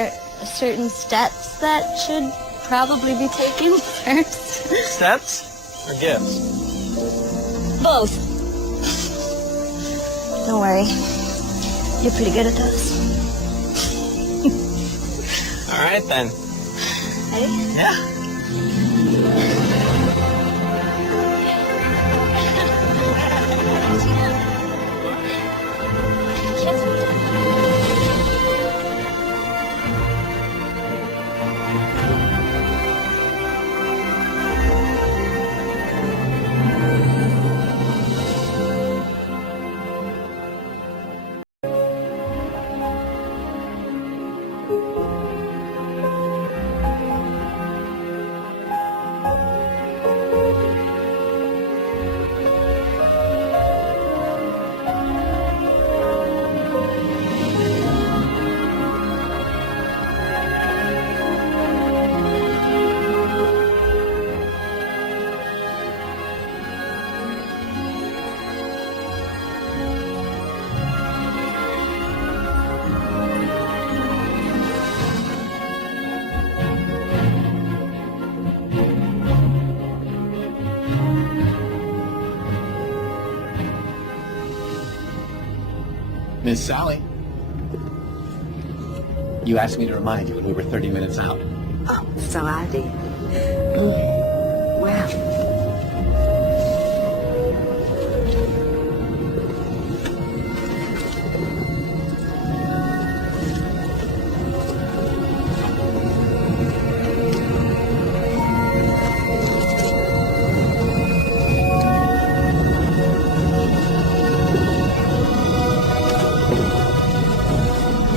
are certain steps that should probably be taken first. Steps or gifts? Both. Don't worry. You're pretty good at those. All right, then. Ready? Yeah. Miss Sally, you asked me to remind you when we were 30 minutes out. Oh, so I did. Well.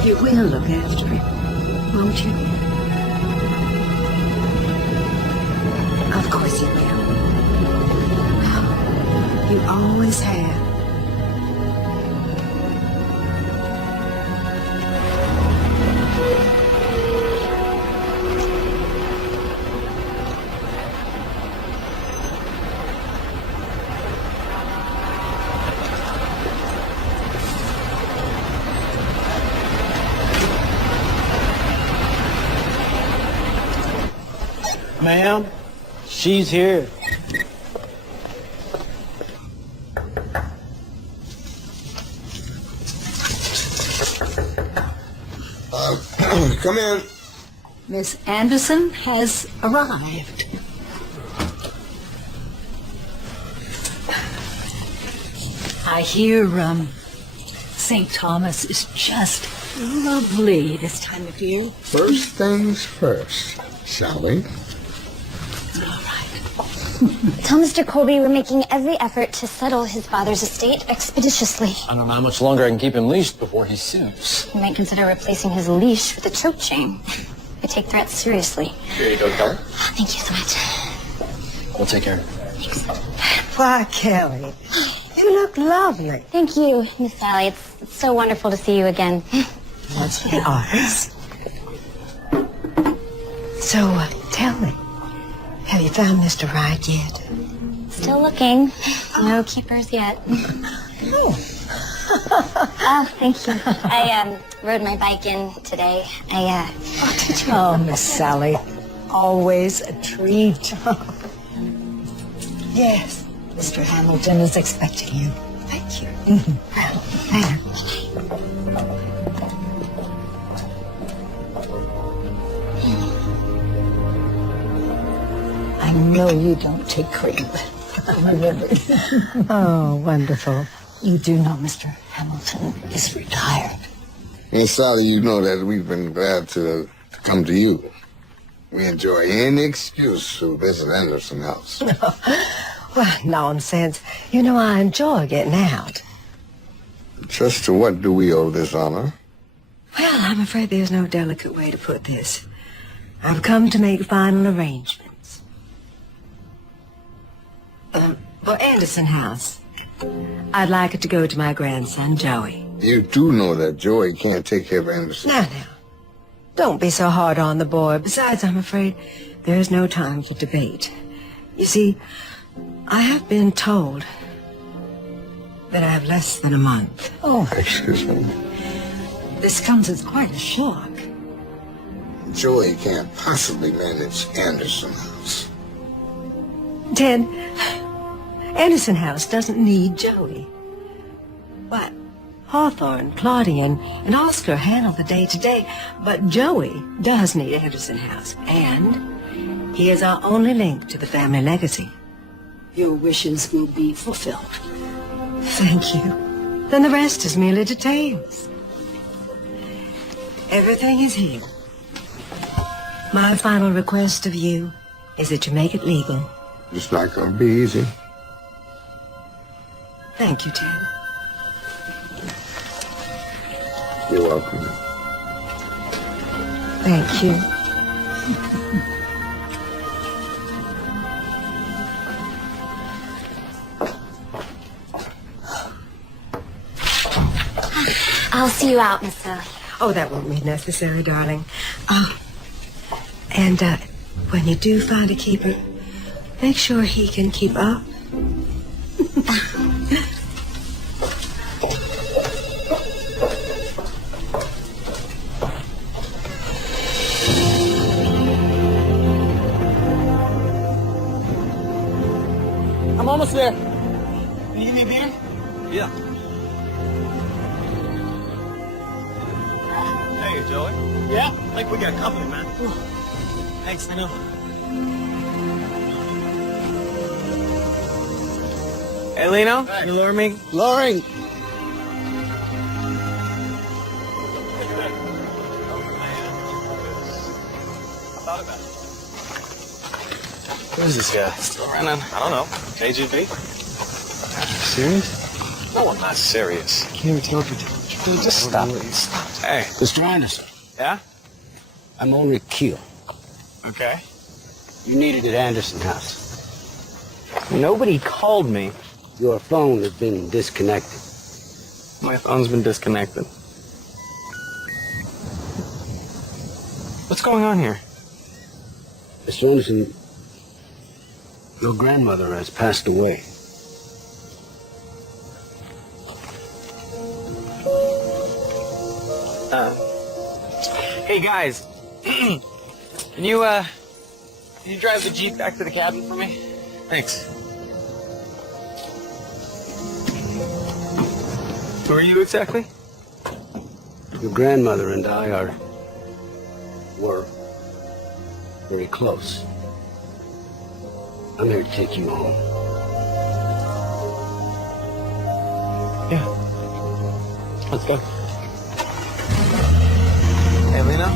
You will look after him, won't you? Of course you will. You always have. Ma'am, she's here. Come in. Miss Anderson has arrived. I hear, St. Thomas is just lovely this time of year. First things first, shall we? All right. Tell Mr. Colby we're making every effort to settle his father's estate expeditiously. I don't know how much longer I can keep him leashed before he sues. You might consider replacing his leash with a choke chain. I take threats seriously. Here you go, Kelly. Thank you so much. We'll take care. Why, Kelly, you look lovely. Thank you, Miss Sally. It's so wonderful to see you again. That's nice. So, tell me, have you found Mr. Wright yet? Still looking. No keepers yet. Oh. Oh, thank you. I rode my bike in today. Oh, did you? Oh, Miss Sally, always a treat. Yes, Mr. Hamilton is expecting you. Thank you. Later. I know you don't take cream. Remember. Oh, wonderful. You do know Mr. Hamilton is retired. Miss Sally, you know that we've been glad to come to you. We enjoy any excuse to visit Anderson House. Well, nonsense. You know I enjoy getting out. Just to what do we owe this honor? Well, I'm afraid there's no delicate way to put this. I've come to make final arrangements. For Anderson House, I'd like it to go to my grandson, Joey. You do know that Joey can't take care of Anderson. Now. Don't be so hard on the boy. Besides, I'm afraid there's no time for debate. You see, I have been told that I have less than a month. Oh, excuse me. This comes as quite a shock. Joey can't possibly manage Anderson House. Ted, Anderson House doesn't need Joey. What? Hawthorne, Claudia, and Oscar handle the day-to-day, but Joey does need Anderson House, and he is our only link to the family legacy. Your wishes will be fulfilled. Thank you. Then the rest is merely details. Everything is here. My final request of you is that you make it legal. It's not gonna be easy. Thank you, Ted. You're welcome. Thank you. I'll see you out, Miss Sally. Oh, that won't be necessary, darling. And when you do find a keeper, make sure he can keep up. I'm almost there. Can you give me a beer? Yeah. Hey, Joey. Yeah? I think we got company, man. Thanks, I know. Hey, Lino. Hey. You lure me? Luring. Who's this guy? Still running? I don't know. KGB? Serious? No, I'm not serious. Can't even tell if Dude, just stop it. Stop. Hey. Mr. Anderson, Yeah? I'm on Keel. Okay. You needed at Anderson House. Nobody called me. Your phone has been disconnected. My phone's been disconnected. What's going on here? Mr. Anderson, your grandmother has passed away. Hey, guys. Can you drive the Jeep back to the cabin for me? Thanks. Who are you exactly? Your grandmother and I were very close. I'm here to take you home. Yeah. Let's go. Hey, Lena?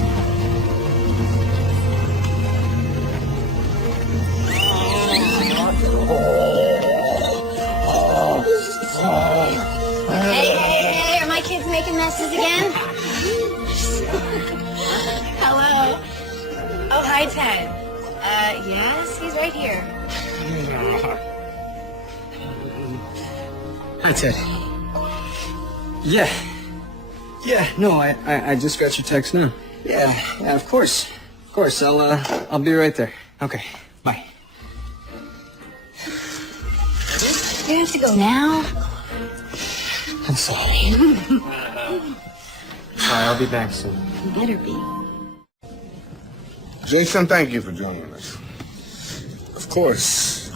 Hey, are my kids making messes again? Hello. Oh, hi, Ted. Yes, he's right here. Hi, Ted. Yeah, no, I just got your text now. Yeah, of course. Of course, I'll be right there. Okay, bye. You have to go now? I'm sorry. Sorry, I'll be back soon. You better be. Jason, thank you for joining us. Of course.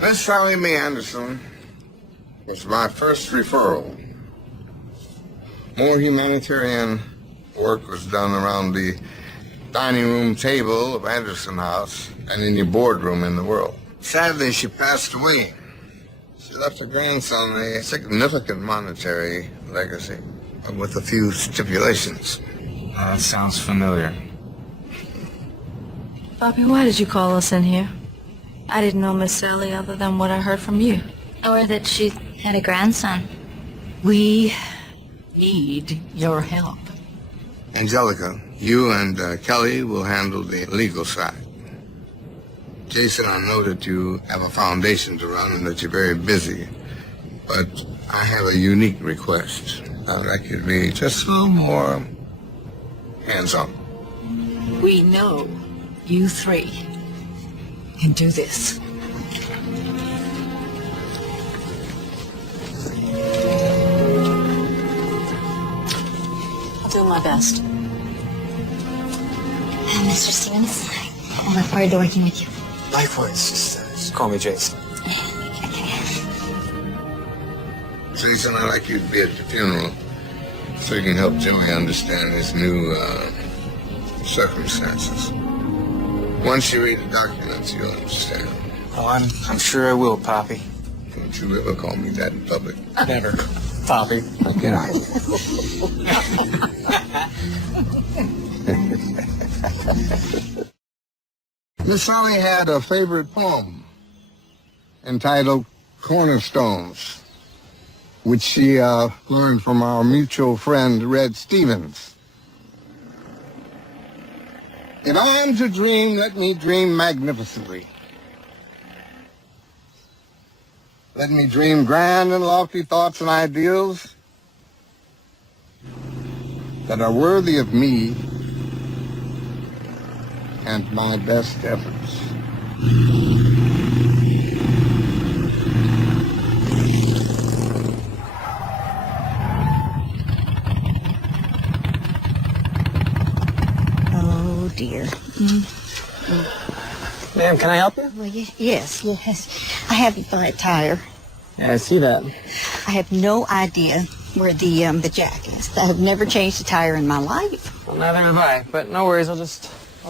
Miss Sally Mae Anderson was my first referral. More humanitarian work was done around the dining room table of Anderson House and in the boardroom in the world. Sadly, she passed away. She left her grandson a significant monetary legacy, with a few stipulations. That sounds familiar. Bobby, why did you call us in here? I didn't know Miss Sally other than what I heard from you. Or that she had a grandson. We need your help. Angelica, you and Kelly will handle the legal side. Jason, I know that you have a foundation to run and that you're very busy, but I have a unique request. I'd like you to be just a little more hands-on. We know you three can do this. I'll do my best. Mr. Stevens. I look forward to working with you. Likewise, just call me Jason. Jason, I'd like you to be at the funeral so you can help Joey understand his new circumstances. Once you read the documents, you'll understand. Oh, I'm sure I will, Poppy. Don't you ever call me that in public. Never, Poppy. Get out. Miss Sally had a favorite poem entitled Cornerstones, which she learned from our mutual friend, Red Stevens. If I am to dream, let me dream magnificently. Let me dream grand and lofty thoughts and ideals that are worthy of me and my best efforts. Oh, dear. Ma'am, can I help you? Well, yes. I have the flat tire. Yeah, I see that. I have no idea where the jack is. I have never changed a tire in my life. Well, neither have I, but no worries, I'll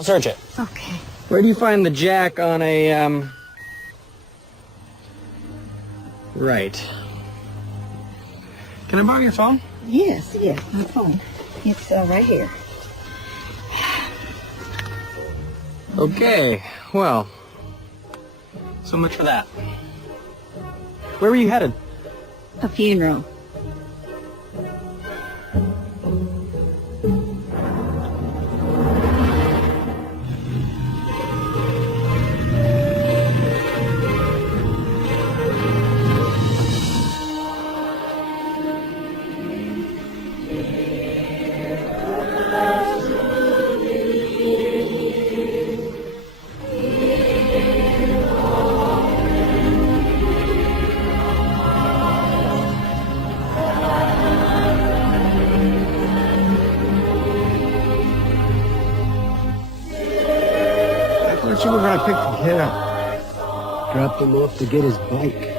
search it. Okay. Where do you find the jack on a, Right. Can I borrow your phone? Yes, my phone. It's right here. Okay, well, so much for that. Where were you headed? A funeral. You were gonna pick the kid up. Dropped him off to get his bike.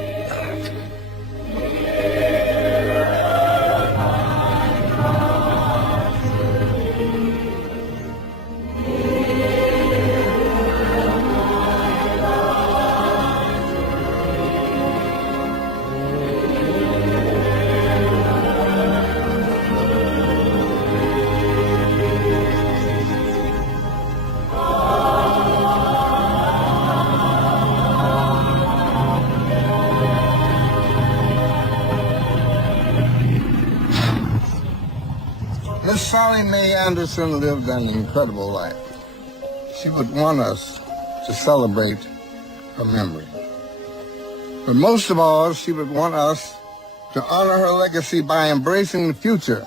Miss Sally Mae Anderson lived an incredible life. She would want us to celebrate her memory. But most of all, she would want us to honor her legacy by embracing the future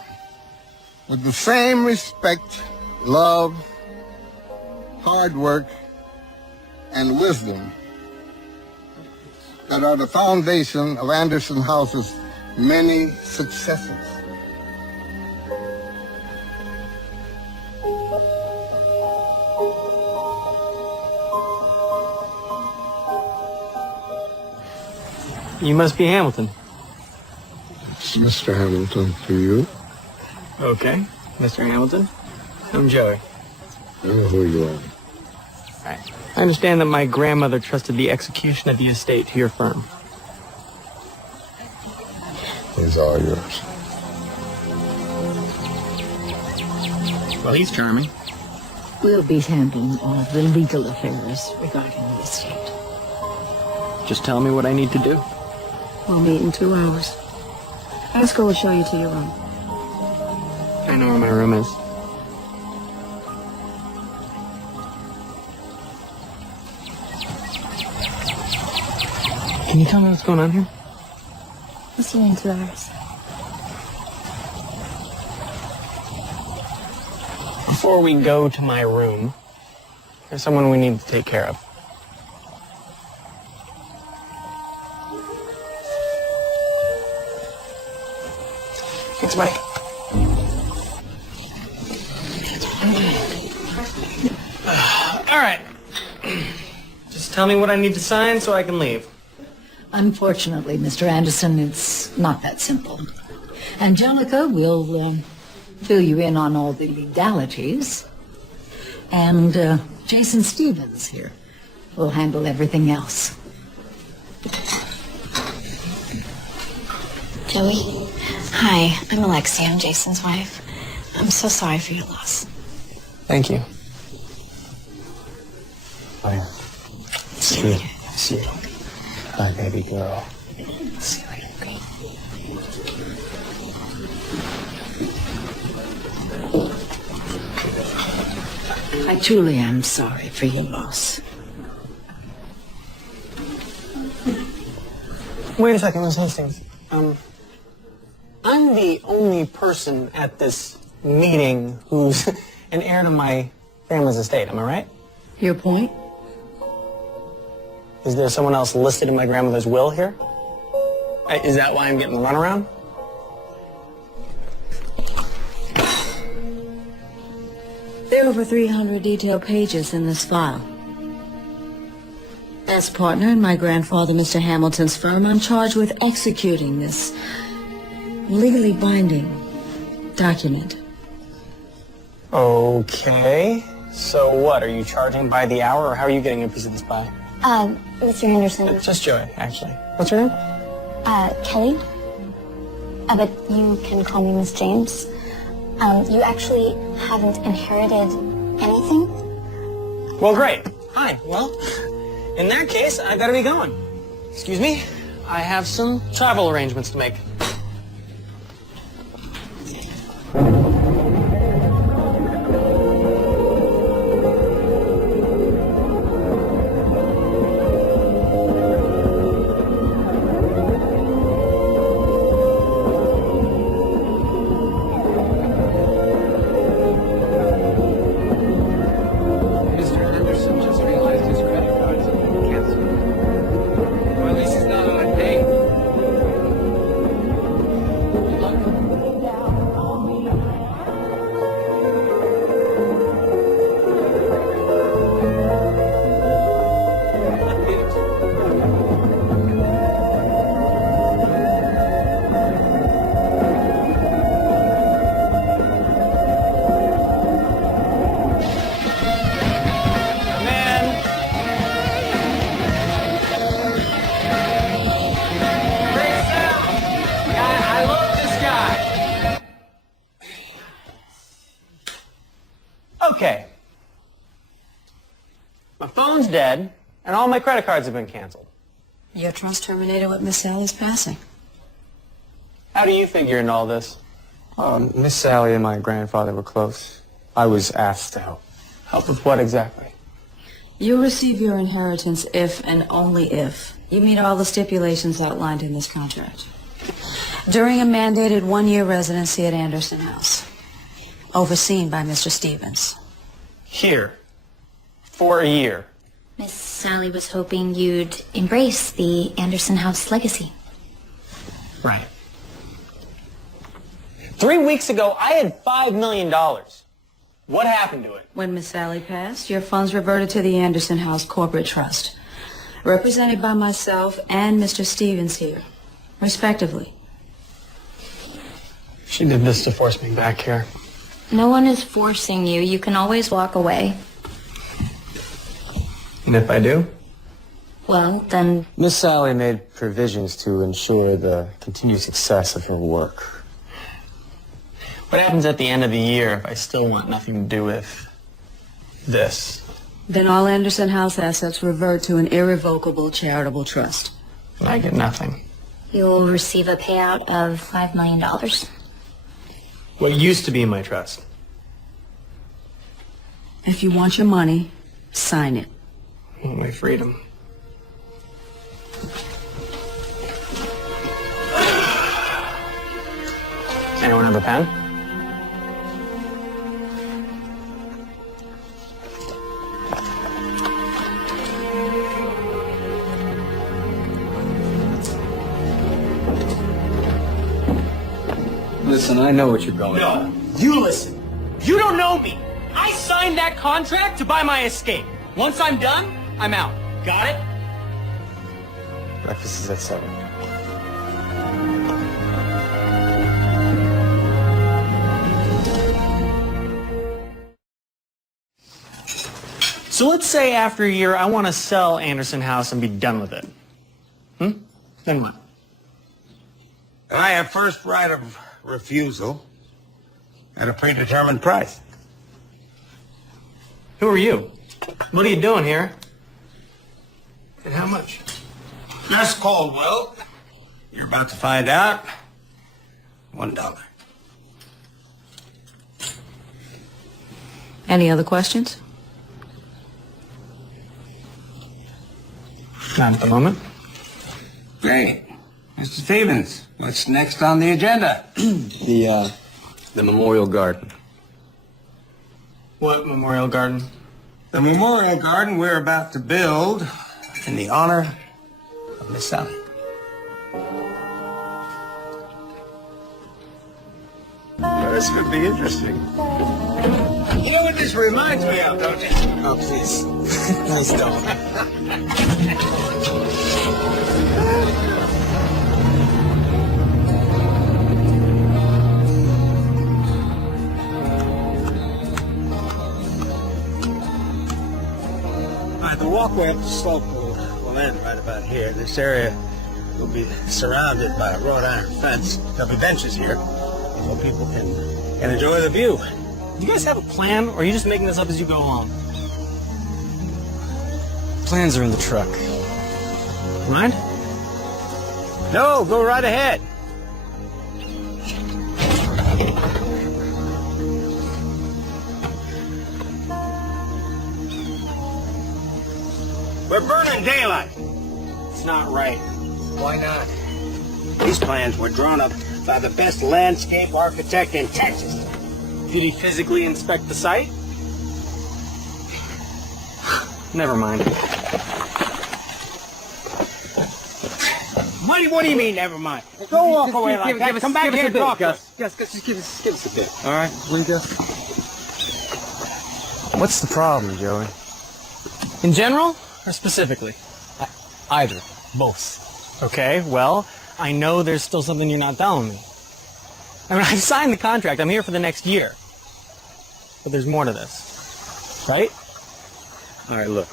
with the same respect, love, hard work, and wisdom that are the foundation of Anderson House's many successes. You must be Hamilton. It's Mr. Hamilton for you. Okay, Mr. Hamilton. I'm Joey. I know who you are. Right. I understand that my grandmother trusted the execution of the estate to your firm. He's all yours. Well, he's charming. We'll be handling all of the legal affairs regarding the estate. Just tell me what I need to do. We'll meet in 2 hours. Let's go and show you to your room. I know where my room is. Can you tell me what's going on here? We'll see you in 2 hours. Before we go to my room, there's someone we need to take care of. Thanks, buddy. All right. Just tell me what I need to sign so I can leave. Unfortunately, Mr. Anderson, it's not that simple. Angelica will fill you in on all the legalities, and Jason Stevens here will handle everything else. Joey? Hi, I'm Alexia. I'm Jason's wife. I'm so sorry for your loss. Thank you. Bye. See you later. See you. Bye, baby girl. See you later. Great. I truly am sorry for your loss. Wait a second, Miss Hastings. I'm the only person at this meeting who's an heir to my family's estate, am I right? Your point? Is there someone else listed in my grandmother's will here? Is that why I'm getting the runaround? There are over 300 detailed pages in this file. As partner in my grandfather, Mr. Hamilton's firm, I'm charged with executing this legally binding document. Okay. So what, are you charging by the hour, or how are you getting a piece of this pie? Mr. Anderson. Just Joey, actually. What's your name? Kelly? But you can call me Miss James. You actually haven't inherited anything? Well, great. Hi. Well, in that case, I gotta be going. Excuse me? I have some travel arrangements to make. Mr. Anderson just realized his credit cards have been canceled. Or at least he's not on a date. Good luck. I love this guy. Okay. My phone's dead, and all my credit cards have been canceled. Your trust terminated with Miss Sally's passing. How do you figure in all this? Miss Sally and my grandfather were close. I was asked to help. Help with what exactly? You'll receive your inheritance if and only if you meet all the stipulations outlined in this contract. During a mandated one-year residency at Anderson House, overseen by Mr. Stevens. Here. For a year. Miss Sally was hoping you'd embrace the Anderson House legacy. Right. 3 weeks ago, I had $5 million. What happened to it? When Miss Sally passed, your funds reverted to the Anderson House Corporate Trust, represented by myself and Mr. Stevens here, respectively. She did this to force me back here. No one is forcing you. You can always walk away. And if I do? Well, then Miss Sally made provisions to ensure the continued success of her work. What happens at the end of the year if I still want nothing to do with this? Then all Anderson House assets revert to an irrevocable charitable trust. And I get nothing. you'll receive a payout of $5 million. What used to be my trust. If you want your money, sign it. My freedom. Anyone have a pen? Listen, I know what you're going No, you listen. You don't know me. I signed that contract to buy my escape. Once I'm done, I'm out. Got it? Breakfast is at 7. So let's say after a year, I want to sell Anderson House and be done with it. Then what? I have first right of refusal at a predetermined price. Who are you? What are you doing here? And how much? Miss Caldwell, you're about to find out. $1. Any other questions? Not at the moment. Great. Mr. Stevens, what's next on the agenda? The memorial garden. What memorial garden? The memorial garden we're about to build in the honor of Miss Sally. Well, this could be interesting. You know what this reminds me of, don't you? Oh, please. Please don't. The walkway up the slope will end right about here. This area will be surrounded by a wrought iron fence. There'll be benches here so people can enjoy the view. Do you guys have a plan, or are you just making this up as you go along? Plans are in the truck. Mind? No, go right ahead. We're burning daylight. It's not right. Why not? These plans were drawn up by the best landscape architect in Texas. Did he physically inspect the site? Never mind. What do you mean, never mind? Don't walk away like that. Come back here and talk to us. Gus, just give us a bit. All right, please, Gus. What's the problem, Joey? In general, or specifically? Either. Both. Okay, well, I know there's still something you're not telling me. I mean, I've signed the contract. I'm here for the next year. But there's more to this. Right? All right, look.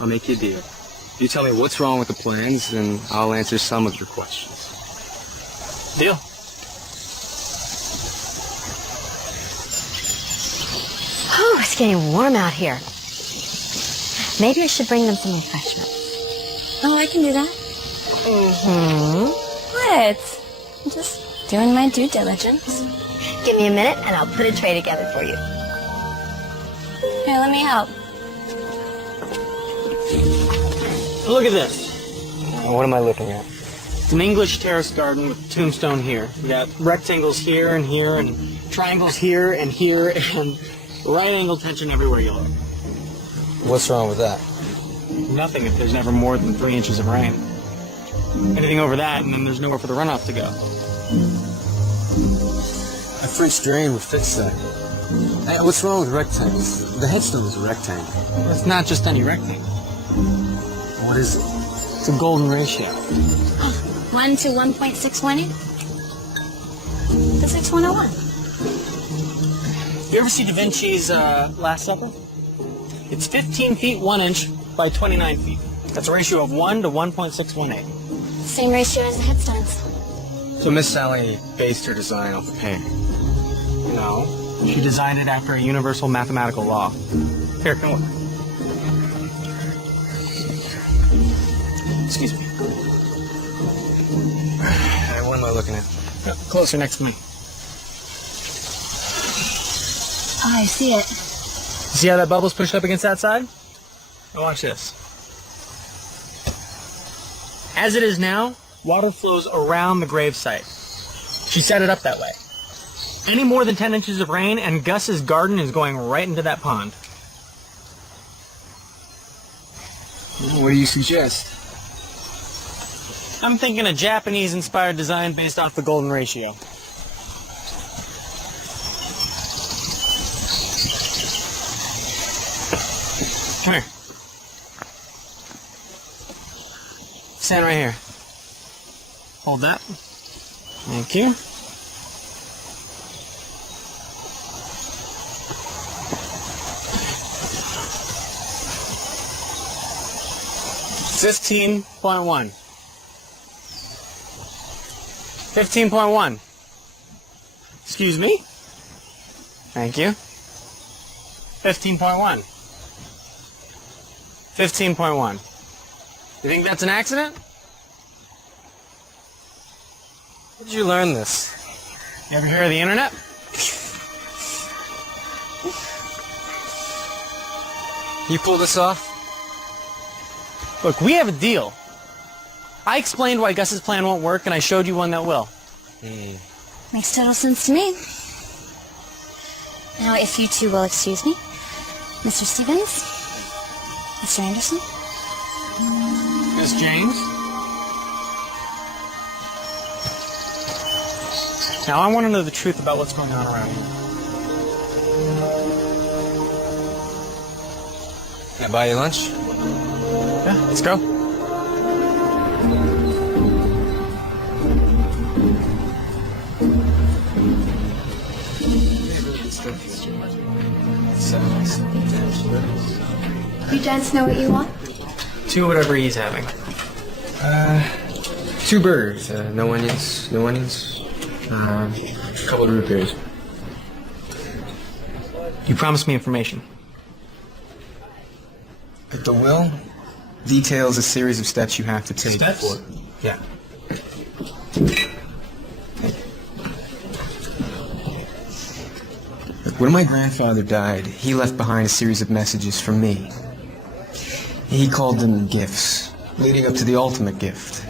I'll make you a deal. You tell me what's wrong with the plans, and I'll answer some of your questions. Deal. Oh, it's getting warm out here. Maybe I should bring them some refreshments. Oh, I can do that. What? I'm just doing my due diligence. Give me a minute and I'll put a tray together for you. Here, let me help. Look at this. What am I looking at? It's an English terrace garden with a tombstone here. We got rectangles here, and triangles here, and right angle tension everywhere you look. What's wrong with that? Nothing if there's never more than 3 inches of rain. Anything over that, and then there's nowhere for the runoff to go. A French drain would fix that. Hey, what's wrong with rectangles? The headstone is a rectangle. It's not just any rectangle. What is it? It's a golden ratio. 1 to 1.618? That's like 101. You ever see Da Vinci's Last Supper? It's 15 feet 1 inch by 29 feet. That's a ratio of 1 to 1.618. Same ratio as the headstones. So Miss Sally based her design off the painting. No. She designed it after a universal mathematical law. Here, come on. Excuse me. Hey, what am I looking at? Closer next to me. Oh, I see it. See how that bubble's pushed up against that side? Now watch this. As it is now, water flows around the gravesite. She set it up that way. Any more than 10 inches of rain and Gus's garden is going right into that pond. What do you suggest? I'm thinking a Japanese-inspired design based off the golden ratio. Come here. Stand right here. Hold that. Thank you. $15.1. 15.1. Excuse me? Thank you. 15.1. 15.1. You think that's an accident? Where did you learn this? You ever hear of the internet? You pulled this off? Look, we have a deal. I explained why Gus's plan won't work, and I showed you one that will. Makes total sense to me. Now, if you two will excuse me. Mr. Stevens? Mr. Anderson? Miss James? Now, I want to know the truth about what's going on around here. Can I buy you lunch? Yeah, let's go. You gents know what you want? Do whatever he's having. 2 burgers. No onions. No onions. A couple of root beers. You promised me information. The will details a series of steps you have to take. Steps? Yeah. Look, when my grandfather died, he left behind a series of messages for me. He called them gifts, leading up to the ultimate gift.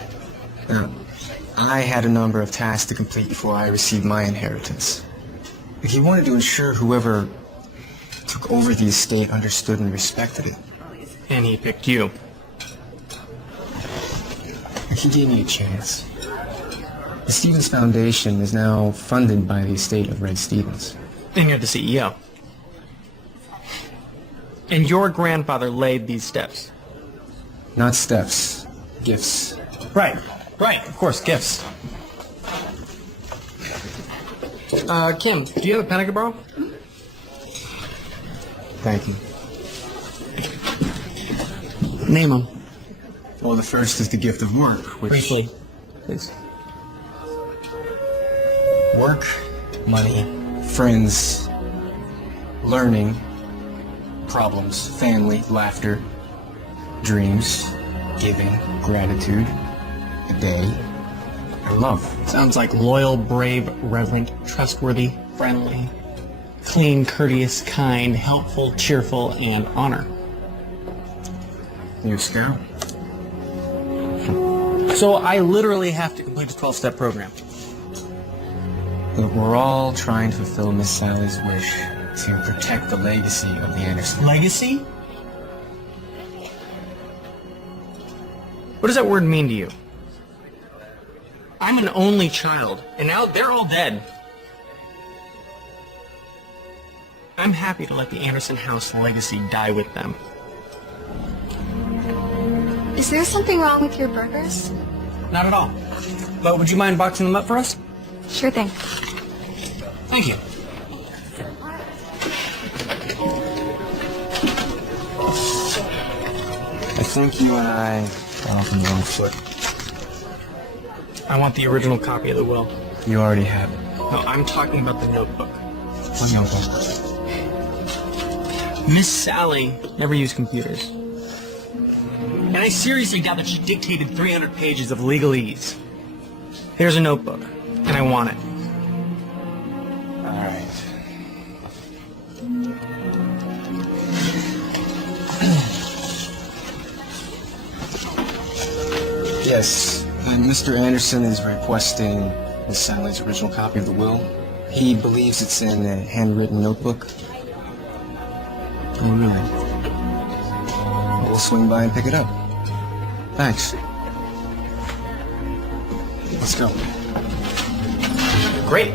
Now, I had a number of tasks to complete before I received my inheritance. He wanted to ensure whoever took over the estate understood and respected it. And he picked you. He gave me a chance. The Stevens Foundation is now funded by the estate of Red Stevens. And you're the CEO. And your grandfather laid these steps. Not steps, gifts. Right, of course, gifts. Kim, do you have a pen I could borrow? Thank you. Name them. Well, the first is the gift of work, which... Briefly, please. Work, money, friends, learning, problems, family, laughter, dreams, giving, gratitude, a day, and love. Sounds like loyal, brave, reverent, trustworthy, friendly, clean, courteous, kind, helpful, cheerful, and honor. You a scout? So I literally have to complete a 12-step program. Look, we're all trying to fulfill Miss Sally's wish to protect the legacy of the Anderson. Legacy? What does that word mean to you? I'm an only child, and now they're all dead. I'm happy to let the Anderson house legacy die with them. Is there something wrong with your burgers? Not at all. But would you mind boxing them up for us? Sure thing. Thank you. I think you and I are off on the wrong foot. I want the original copy of the will. You already have it. No, I'm talking about the notebook. What notebook? Miss Sally never used computers. And I seriously doubt that she dictated 300 pages of legalese. Here's a notebook, and I want it. All right. Yes, and Mr. Anderson is requesting Miss Sally's original copy of the will. He believes it's in a handwritten notebook. Oh, really? We'll swing by and pick it up. Thanks. Let's go. Great.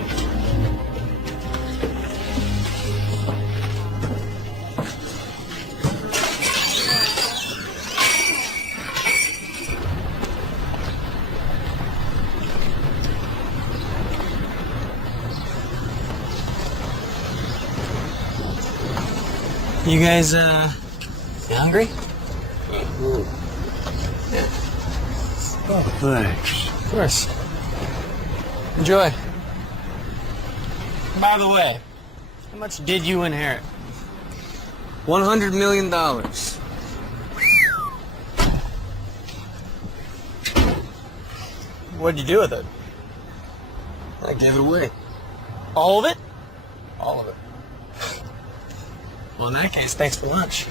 You guys, you hungry? Oh, thanks. Of course. Enjoy. By the way, how much did you inherit? $100 million. What'd you do with it? I gave it away. All of it? All of it. Well, in that case, thanks for lunch.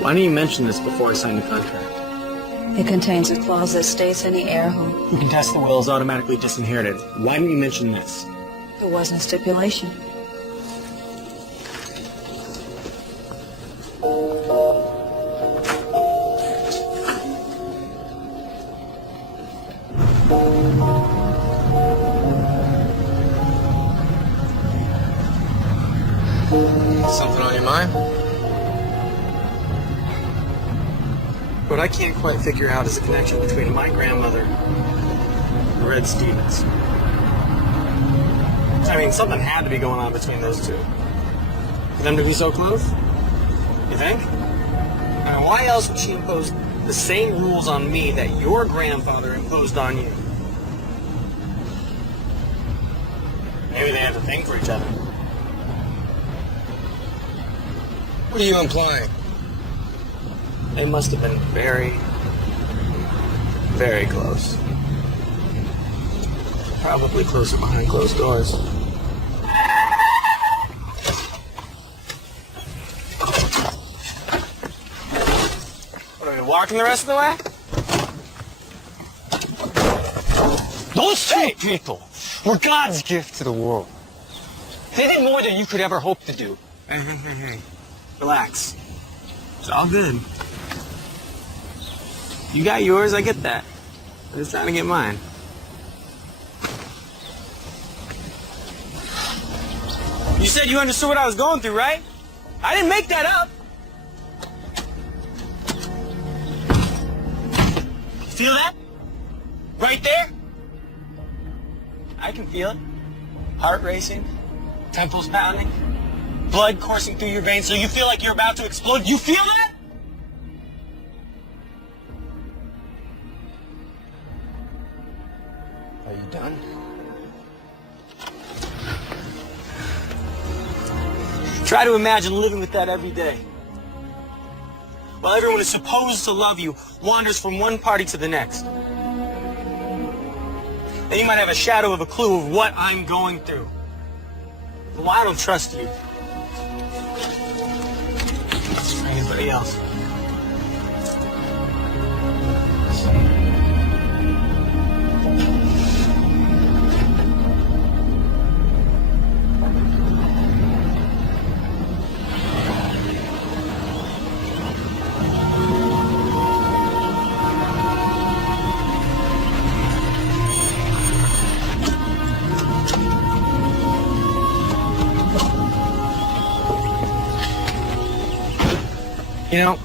Why didn't you mention this before I signed the contract? It contains a clause that states any heir who Who contests the will is automatically disinherited. Why didn't you mention this? there wasn't a stipulation. Something on your mind? What I can't quite figure out is the connection between my grandmother and Red Stevens. I mean, something had to be going on between those two. For them to be so close? You think? I mean, why else would she impose the same rules on me that your grandfather imposed on you? Maybe they have a thing for each other. What are you implying? They must have been very, very close. Probably closer behind closed doors. What are we walking the rest of the way? Those two people were God's gift to the world. They did more than you could ever hope to do. Hey. Relax. It's all good. You got yours, I get that. I'm just trying to get mine. You said you understood what I was going through, right? I didn't make that up. Feel that? Right there? I can feel it. Heart racing, temples pounding, blood coursing through your veins so you feel like you're about to explode. You feel that? Are you done? Try to imagine living with that every day. While everyone who's supposed to love you wanders from one party to the next. Then you might have a shadow of a clue of what I'm going through. Well, I don't trust you. Or anybody else. You know,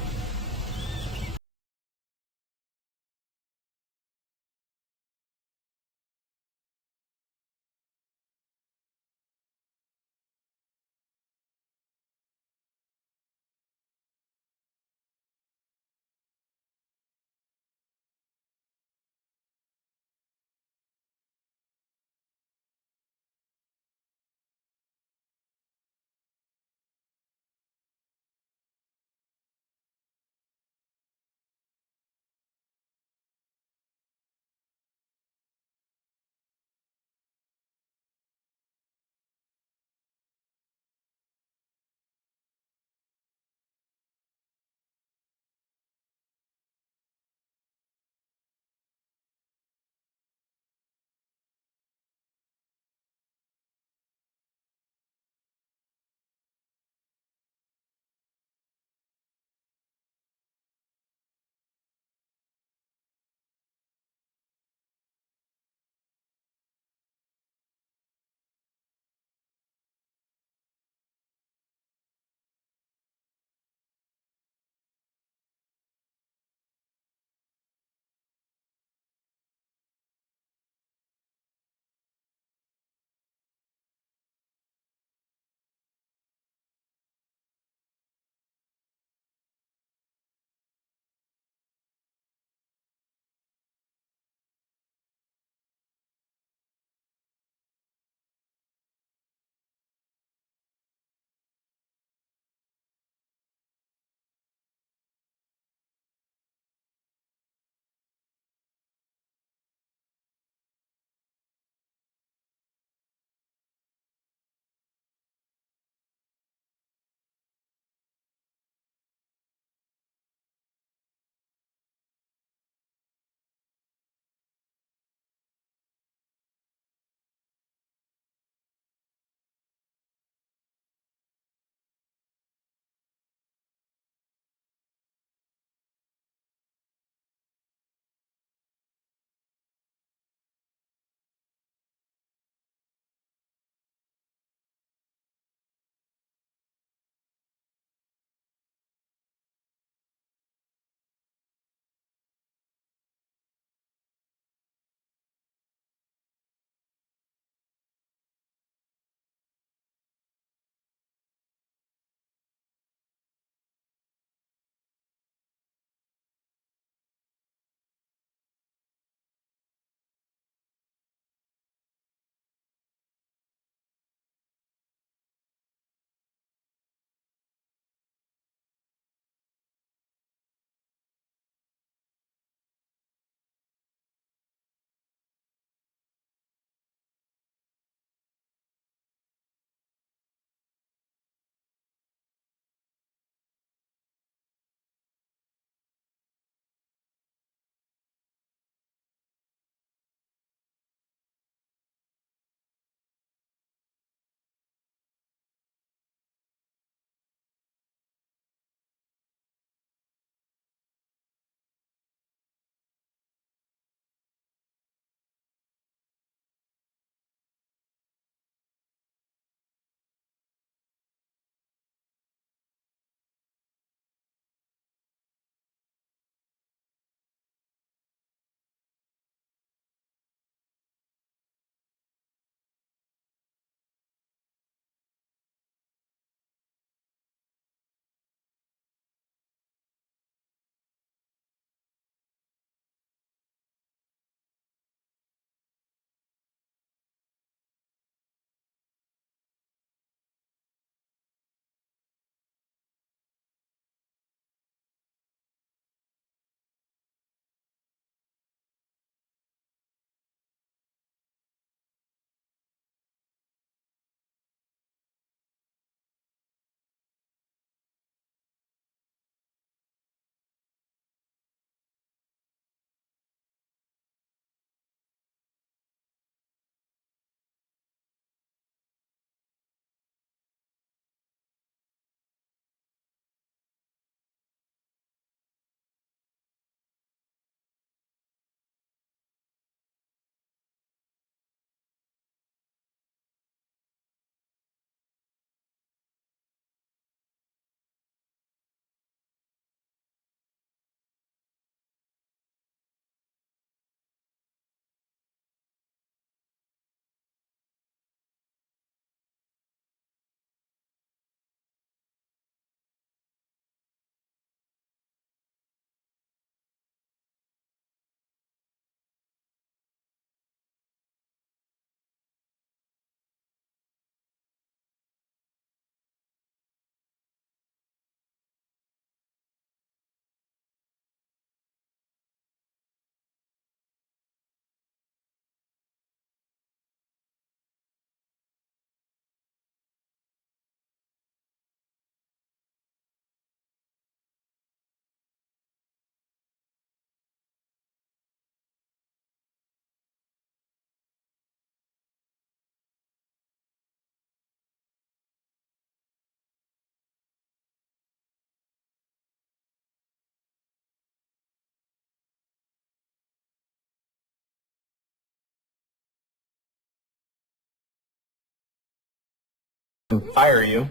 fire you.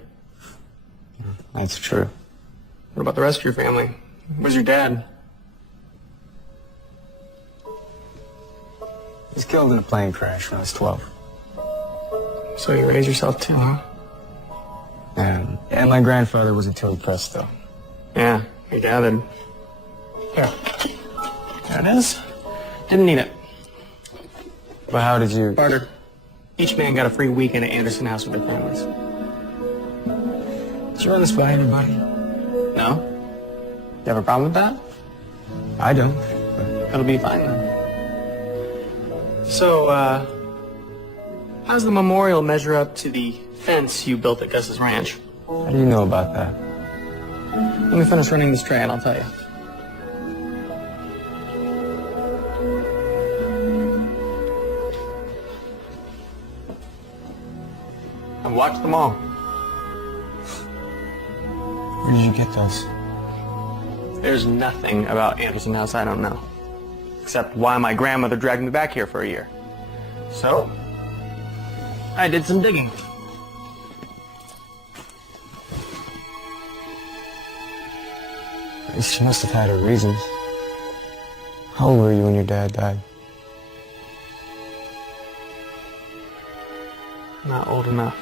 That's true. What about the rest of your family? Where's your dad? He's killed in a plane crash when I was 12. So you raised yourself too, huh? And my grandfather was a total pest, though. Yeah, I gathered. Here. There it is. Didn't need it. But how did you... Barter. Each man got a free weekend at Anderson House with their families. Did you run this by anybody? No? You have a problem with that? I don't. It'll be fine then. So, how's the memorial measure up to the fence you built at Gus's ranch? How do you know about that? Let me finish running this tray and I'll tell you. I've watched them all. Where did you get those? There's nothing about Anderson House I don't know. Except why my grandmother dragged me back here for a year. So, I did some digging. She must have had her reasons. How old were you when your dad died? Not old enough.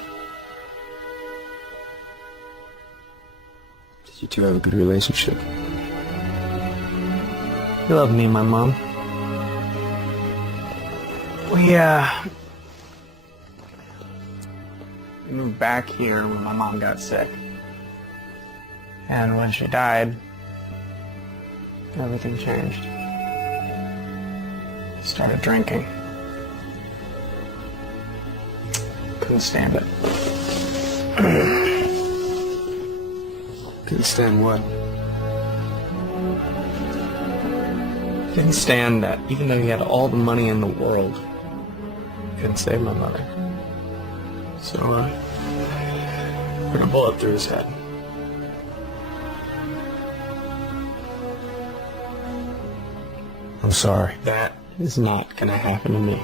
Did you two have a good relationship? He loved me and my mom. We moved back here when my mom got sick. And when she died, everything changed. Started drinking. Couldn't stand it. Couldn't stand what? Couldn't stand that even though he had all the money in the world, he couldn't save my mother. So, put a bullet through his head. I'm sorry. That is not gonna happen to me.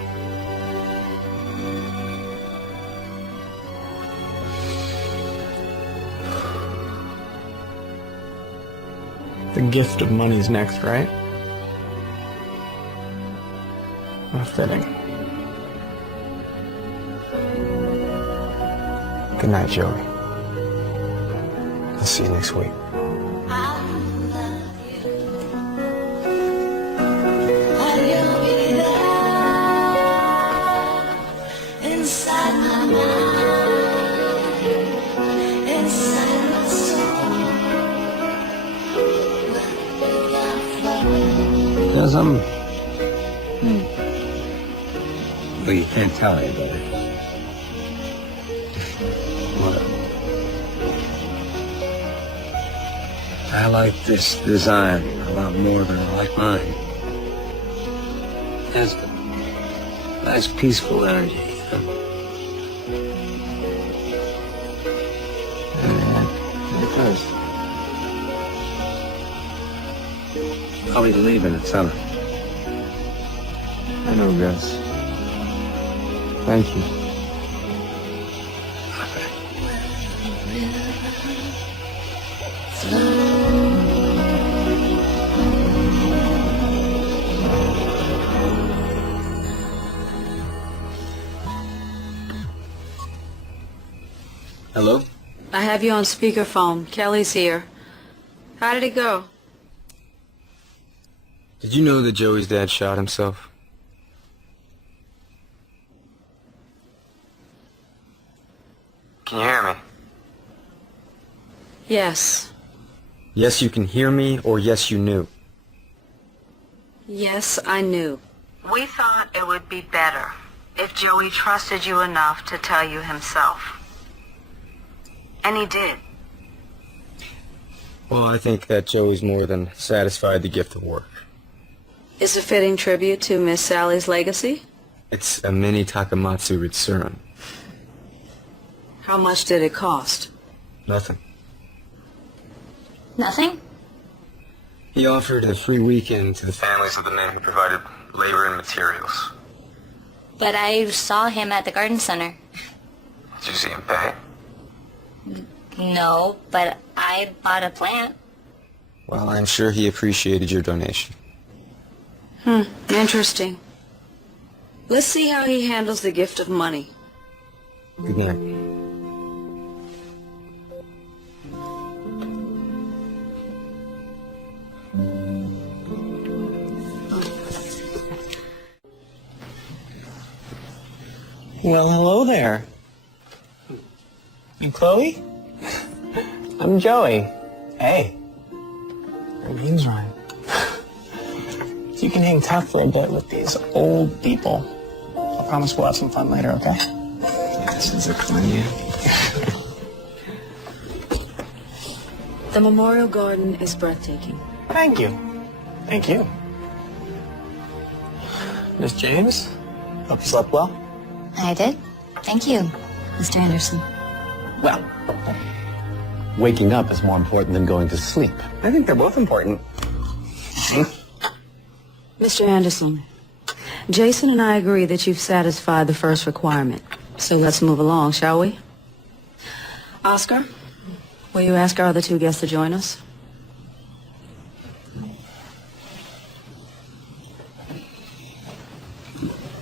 The gift of money's next, right? How fitting. Good night, Joey. I'll see you next week. Does Well, you can't tell anybody. What? I like this design a lot more than I like mine. It has a nice peaceful energy, you know? It does. I'll be leaving in summer. I know, Gus. Thank you. Hello? I have you on speakerphone. Kelly's here. How did it go? Did you know that Joey's dad shot himself? Can you hear me? Yes. Yes, you can hear me, or yes, you knew. Yes, I knew. We thought it would be better if Joey trusted you enough to tell you himself. And he did. Well, I think that Joey's more than satisfied the gift of work. It's a fitting tribute to Miss Sally's legacy. It's a mini Takamatsu Ritsuran. How much did it cost? Nothing. Nothing? He offered a free weekend to the families of the men who provided labor and materials. But I saw him at the garden center. Did you see him pay? No, but I bought a plant. Well, I'm sure he appreciated your donation. Interesting. Let's see how he handles the gift of money. Good night. Well, hello there. You Chloe? I'm Joey. Hey. Your name's Ryan. You can hang tough for a bit with these old people. I promise we'll have some fun later, okay? This is a plan. The memorial garden is breathtaking. Thank you. Thank you. Miss James, hope you slept well. I did. Thank you, Mr. Anderson. Well, waking up is more important than going to sleep. I think they're both important. Mr. Anderson, Jason and I agree that you've satisfied the first requirement. So let's move along, shall we? Oscar, will you ask our other two guests to join us?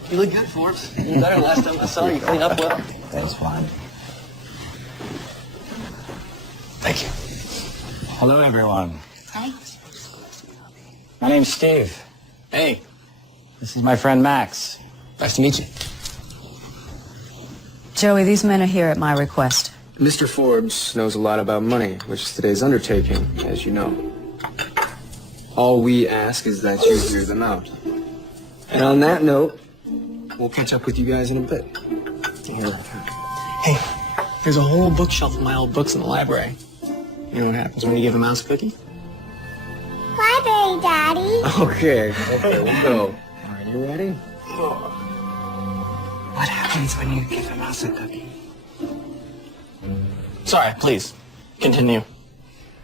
You look good, Forbes. You better last time I saw you. Clean up well. That's fine. Thank you. Hello, everyone. Hi. My name's Steve. Hey. This is my friend Max. Nice to meet you. Joey, these men are here at my request. Mr. Forbes knows a lot about money, which is today's undertaking, as you know. All we ask is that you hear them out. And on that note, we'll catch up with you guys in a bit. Hey, there's a whole bookshelf of my old books in the library. You know what happens when you give a mouse a cookie? Library, Daddy. Okay, we'll go. Are you ready? What happens when you give a mouse a cookie? Sorry, please. Continue.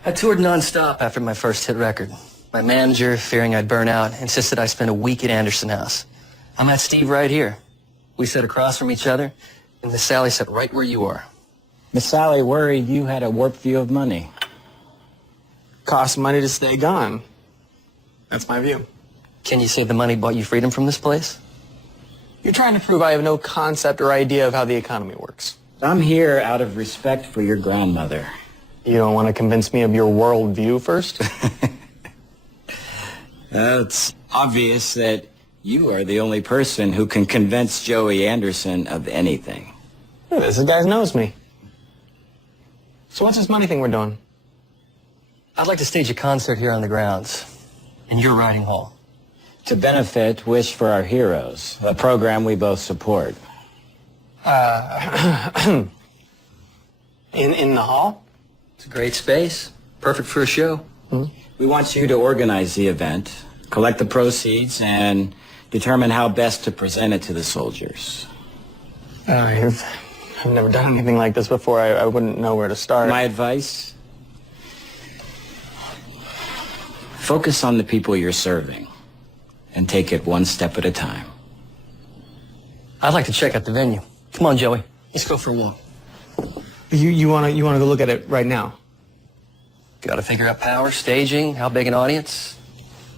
I toured nonstop after my first hit record. My manager, fearing I'd burn out, insisted I spend a week at Anderson House. I met Steve right here. We sat across from each other, and Miss Sally sat right where you are. Miss Sally worried you had a warped view of money. Costs money to stay gone. That's my view. Can you say the money bought you freedom from this place? You're trying to prove I have no concept or idea of how the economy works. I'm here out of respect for your grandmother. You don't want to convince me of your world view first? It's obvious that you are the only person who can convince Joey Anderson of anything. Look at this. This guy knows me. So what's this money thing we're doing? I'd like to stage a concert here on the grounds, in your riding hall. To benefit Wish for Our Heroes, a program we both support. In the hall? It's a great space. Perfect for a show. Mm-hmm. We want you to organize the event, collect the proceeds, and determine how best to present it to the soldiers. I've never done anything like this before. I wouldn't know where to start. My advice? Focus on the people you're serving and take it one step at a time. I'd like to check out the venue. Come on, Joey. Let's go for a walk. You wanna go look at it right now? Got to figure out power, staging, how big an audience.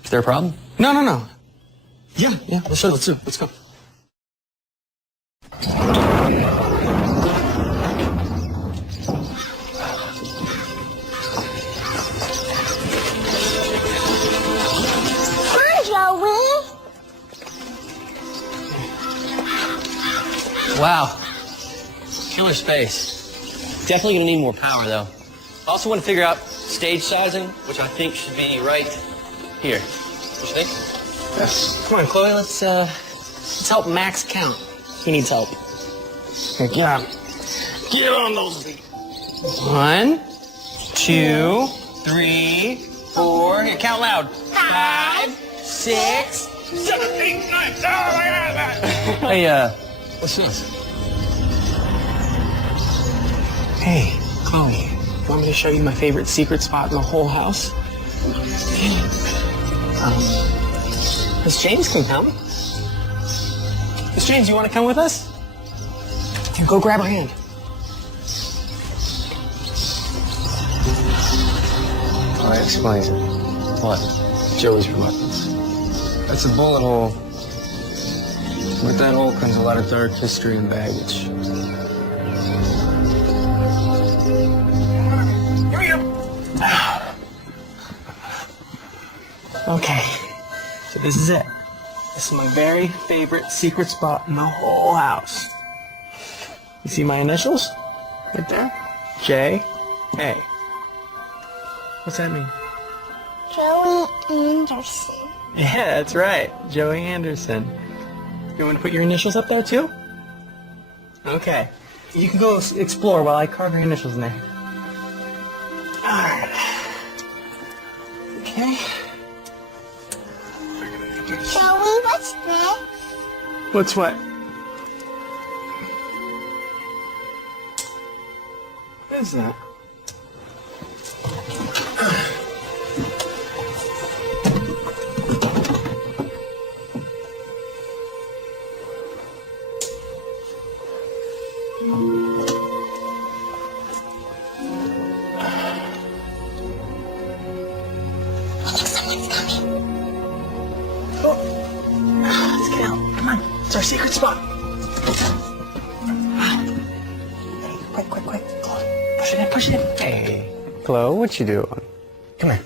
Is there a problem? No. Yeah. Let's do it. Let's go. Wow. Killer space. Definitely gonna need more power, though. I also want to figure out stage sizing, which I think should be right here. What you think? Yes. Come on, Chloe. Let's help Max count. He needs help. Yeah. Get on those feet. 1, 2, 3, 4. Here, count loud. 5, 6, 7, 8, 9. Oh my God! Hey, what's this? Hey, Chloe. Want me to show you my favorite secret spot in the whole house? Miss James can come. Miss James, you want to come with us? Here, go grab her hand. it explains it. What? Joey's reluctance. That's a bullet hole. With that hole comes a lot of dark history and baggage. Here we go. Okay, so this is it. This is my very favorite secret spot in the whole house. You see my initials? Right there? J.A. What's that mean? Joey Anderson. Yeah, that's right. Joey Anderson. You want to put your initials up there too? Okay. You can go explore while I carve your initials in there. Alright. Okay. Joey, what's this? What's what? What is that? Someone's coming. Let's get out. Come on. It's our secret spot. Quick. Come on. Push it in. Hey. Chloe, what you doing? Come here.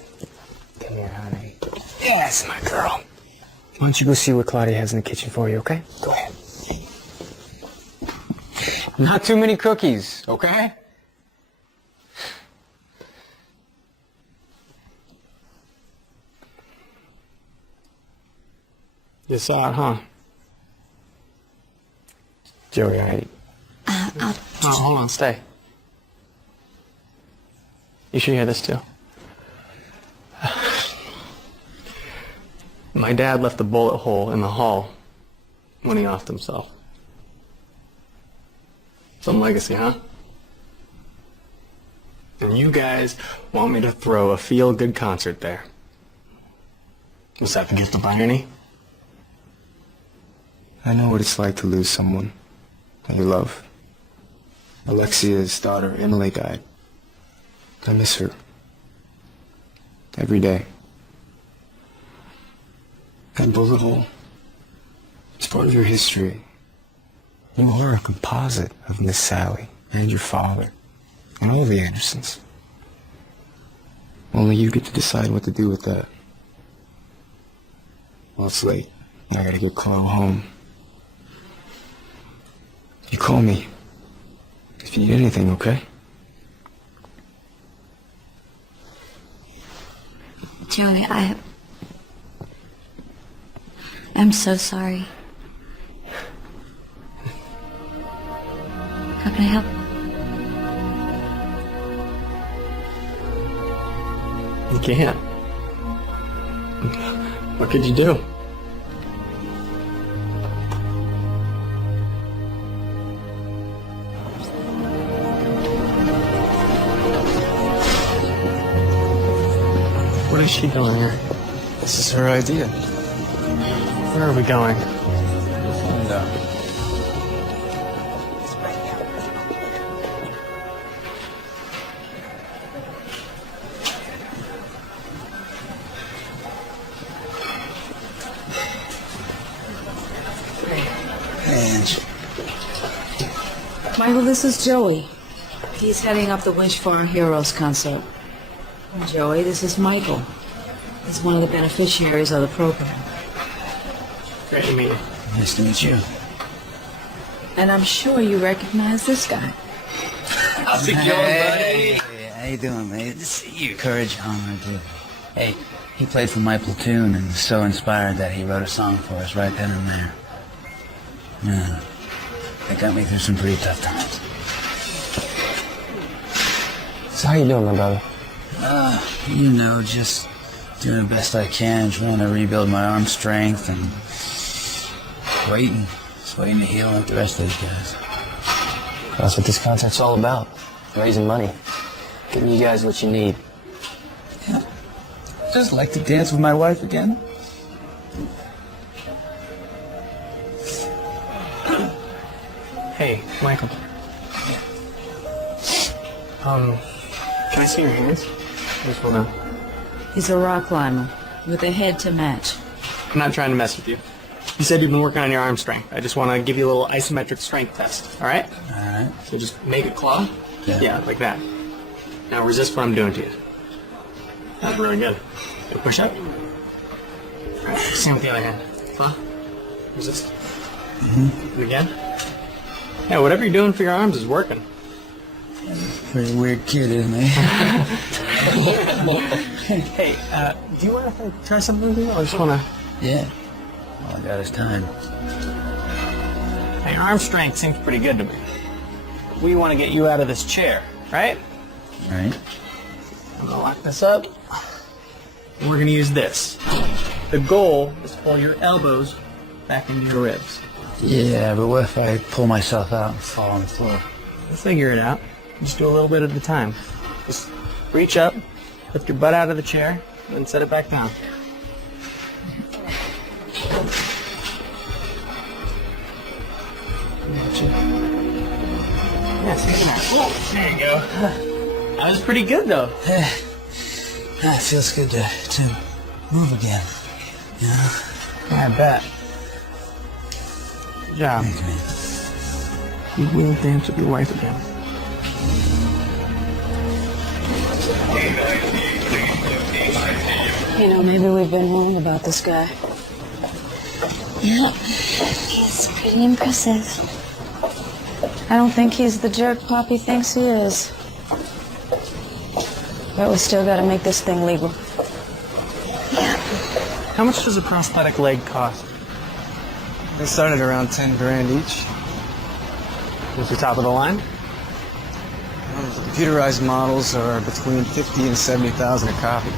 Come here, honey. Yes, my girl. Why don't you go see what Claudia has in the kitchen for you, okay? Go ahead. Not too many cookies, okay? You saw it, huh? Joey, I'll... Oh, hold on, stay. You should hear this too. My dad left a bullet hole in the hall when he offed himself. Some legacy, huh? And you guys want me to throw a feel-good concert there. Was that the gift of irony? I know what it's like to lose someone that you love. Alexia's daughter, Emily, died. I miss her. Every day. That bullet hole. It's part of your history. You are a composite of Miss Sally and your father and all the Andersons. Only you get to decide what to do with that. Well, it's late. I gotta get Chloe home. You call me if you need anything, okay? Joey, I'm so sorry. How can I help? You can't. What could you do? What is she doing here? This is her idea. Where are we going? Michael, this is Joey. He's heading up the Wish for Our Heroes concert. Joey, this is Michael. He's one of the beneficiaries of the program. Great to meet you. Nice to meet you. And I'm sure you recognize this guy. How's it going, buddy? Hey, how you doing, mate? Good to see you. Courage, honor, dude. Hey, he played for my platoon and was so inspired that he wrote a song for us right then and there. Yeah. It got me through some pretty tough times. So how you doing, my brother? You know, just doing the best I can, trying to rebuild my arm strength and just waiting to heal like the rest of these guys. That's what this concert's all about. Raising money. Giving you guys what you need. Yeah. Just like to dance with my wife again. Hey, Michael. Can I see your hands? I just wanna He's a rock climber with a head to match. I'm not trying to mess with you. You said you've been working on your arm strength. I just want to give you a little isometric strength test, all right? All right. So just make it claw. Yeah. Like that. Now resist what I'm doing to you. That's really good. Good push up. All right, same with the other hand. Claw. Resist. And again. Yeah, whatever you're doing for your arms is working. Pretty weird kid, isn't he? Hey, do you want to try something with you? I just want to... Yeah. All I got is time. Hey, your arm strength seems pretty good to me. We want to get you out of this chair, right? All right. I'm going to lock this up. And we're going to use this. The goal is to pull your elbows back into your ribs. Yeah, but what if I pull myself out and fall on the floor? We'll figure it out. Just do a little bit at a time. Just reach up, lift your butt out of the chair, and then set it back down. Yes, there you go. That was pretty good, though. It feels good to move again. You know? Yeah, I bet. Good job. You will dance with your wife again. You know, maybe we've been wrong about this guy. Yeah, he's pretty impressive. I don't think he's the jerk Poppy thinks he is. But we still gotta make this thing legal. How much does a prosthetic leg cost? They started around 10 grand each. What's the top of the line? Computerized models are between 50 and 70,000 a copy.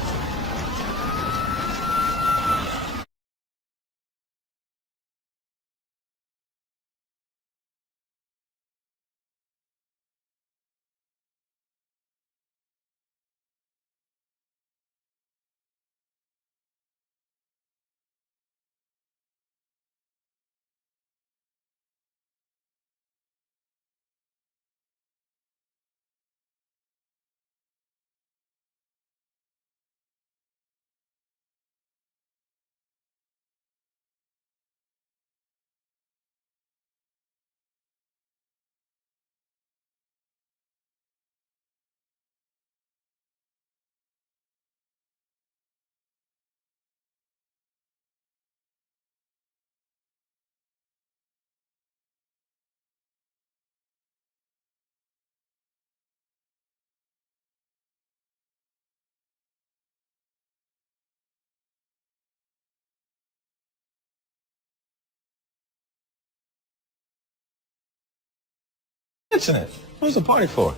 Mention it. What's the party for?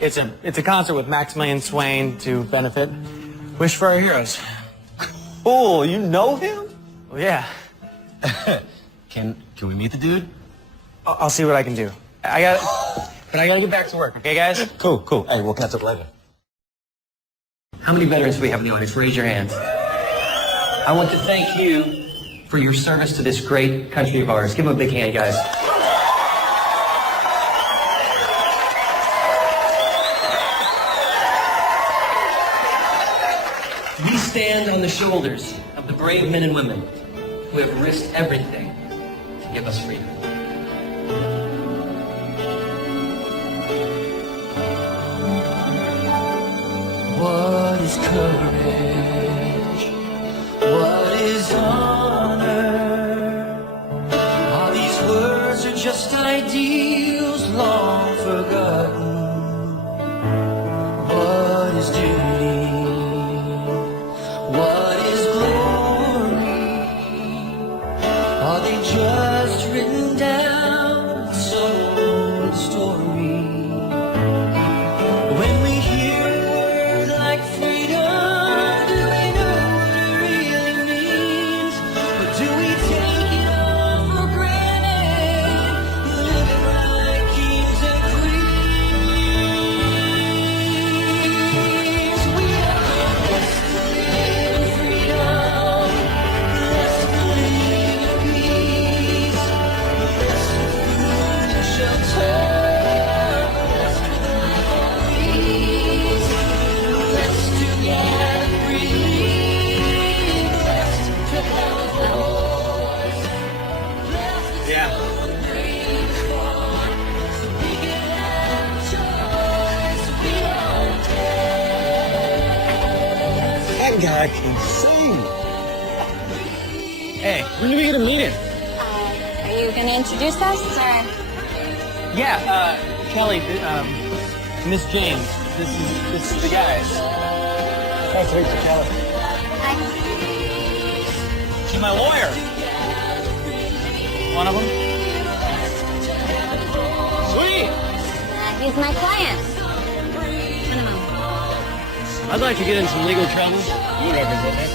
It's a concert with Maximilian Swain to benefit Wish for Our Heroes. Cool. You know him? Well, yeah. Can we meet the dude? I'll see what I can do. But I gotta get back to work. Okay, guys? Cool. Hey, we'll catch up later. How many veterans do we have in the audience? Raise your hands. I want to thank you for your service to this great country of ours. Give them a big hand, guys. We stand on the shoulders of the brave men and women who have risked everything to give us freedom. What is courage? What is honor? All these words are just ideals long forgotten. What is duty? What is glory? Are they just written down, soul story? When we hear a word like freedom, do we know what it really means? Or do we take it all for granted, living like kings and queens? We are blessed to live in freedom, blessed to live in peace, blessed with food and shelter. Yeah. That guy can sing. Hey, when do we get a meeting? Are you going to introduce us, or? Yeah, Kelly, Miss James, this is the guys. Nice to meet you, Kelly. She's my lawyer. One of them? Sweet! He's my client. I'd like to get in some legal trouble. You represent it.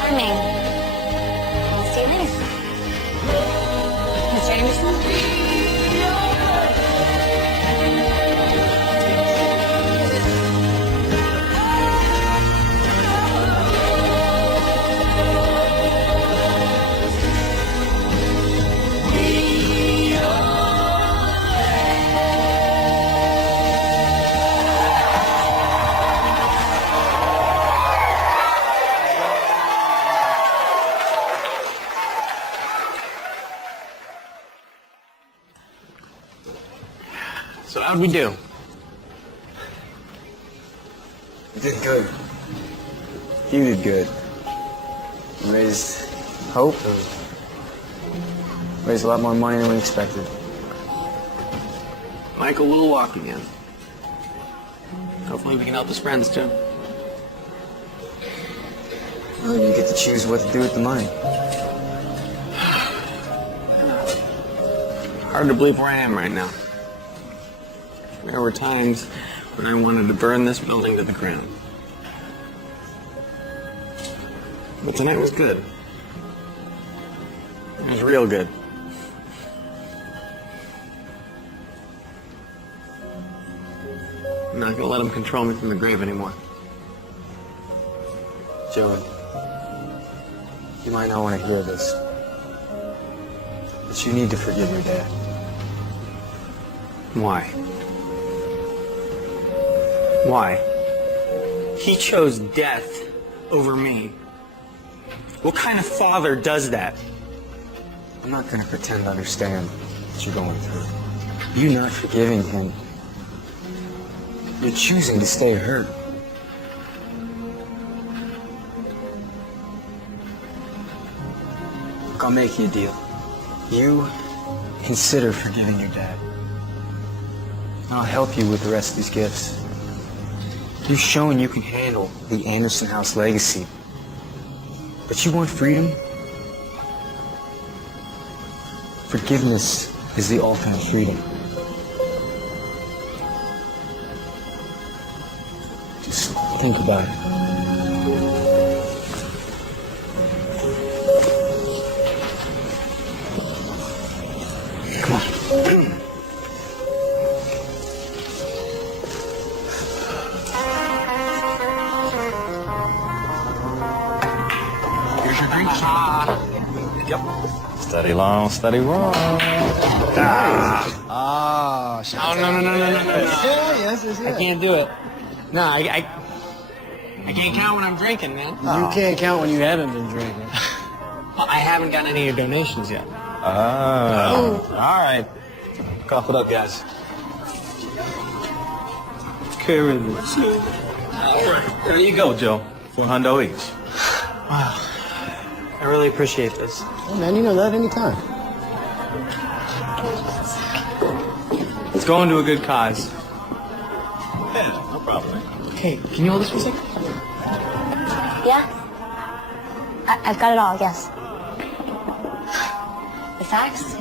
Charming. See you later. Mr. Anderson? So how'd we do? You did good. You did good. You raised hope. Raised a lot more money than we expected. Michael will walk again. Hopefully we can help his friends too. Well, you get to choose what to do with the money. Hard to believe where I am right now. There were times when I wanted to burn this building to the ground. But tonight was good. It was real good. I'm not gonna let him control me from the grave anymore. Joey, you might not want to hear this, but you need to forgive your dad. Why? Why? He chose death over me. What kind of father does that? I'm not going to pretend to understand what you're going through. You're not forgiving him. You're choosing to stay hurt. Look, I'll make you a deal. You consider forgiving your dad. I'll help you with the rest of these gifts. You've shown you can handle the Anderson House legacy. But you want freedom? Forgiveness is the ultimate freedom. Just think about it. Come on. Yep. Steady long, steady roll. Ah, Oh, no. yes. I can't do it. No, I can't count when I'm drinking, man. You can't count when you haven't been drinking. Well, I haven't gotten any of your donations yet. Oh. All right. Cough it up, guys. Carry this. All right. There you go, Joe. $400 each. Wow. I really appreciate this. Oh, man, you know that anytime. It's going to a good cause. Yeah, no problem. Hey, can you hold this for a second? Yeah? I've got it all, yes. The facts?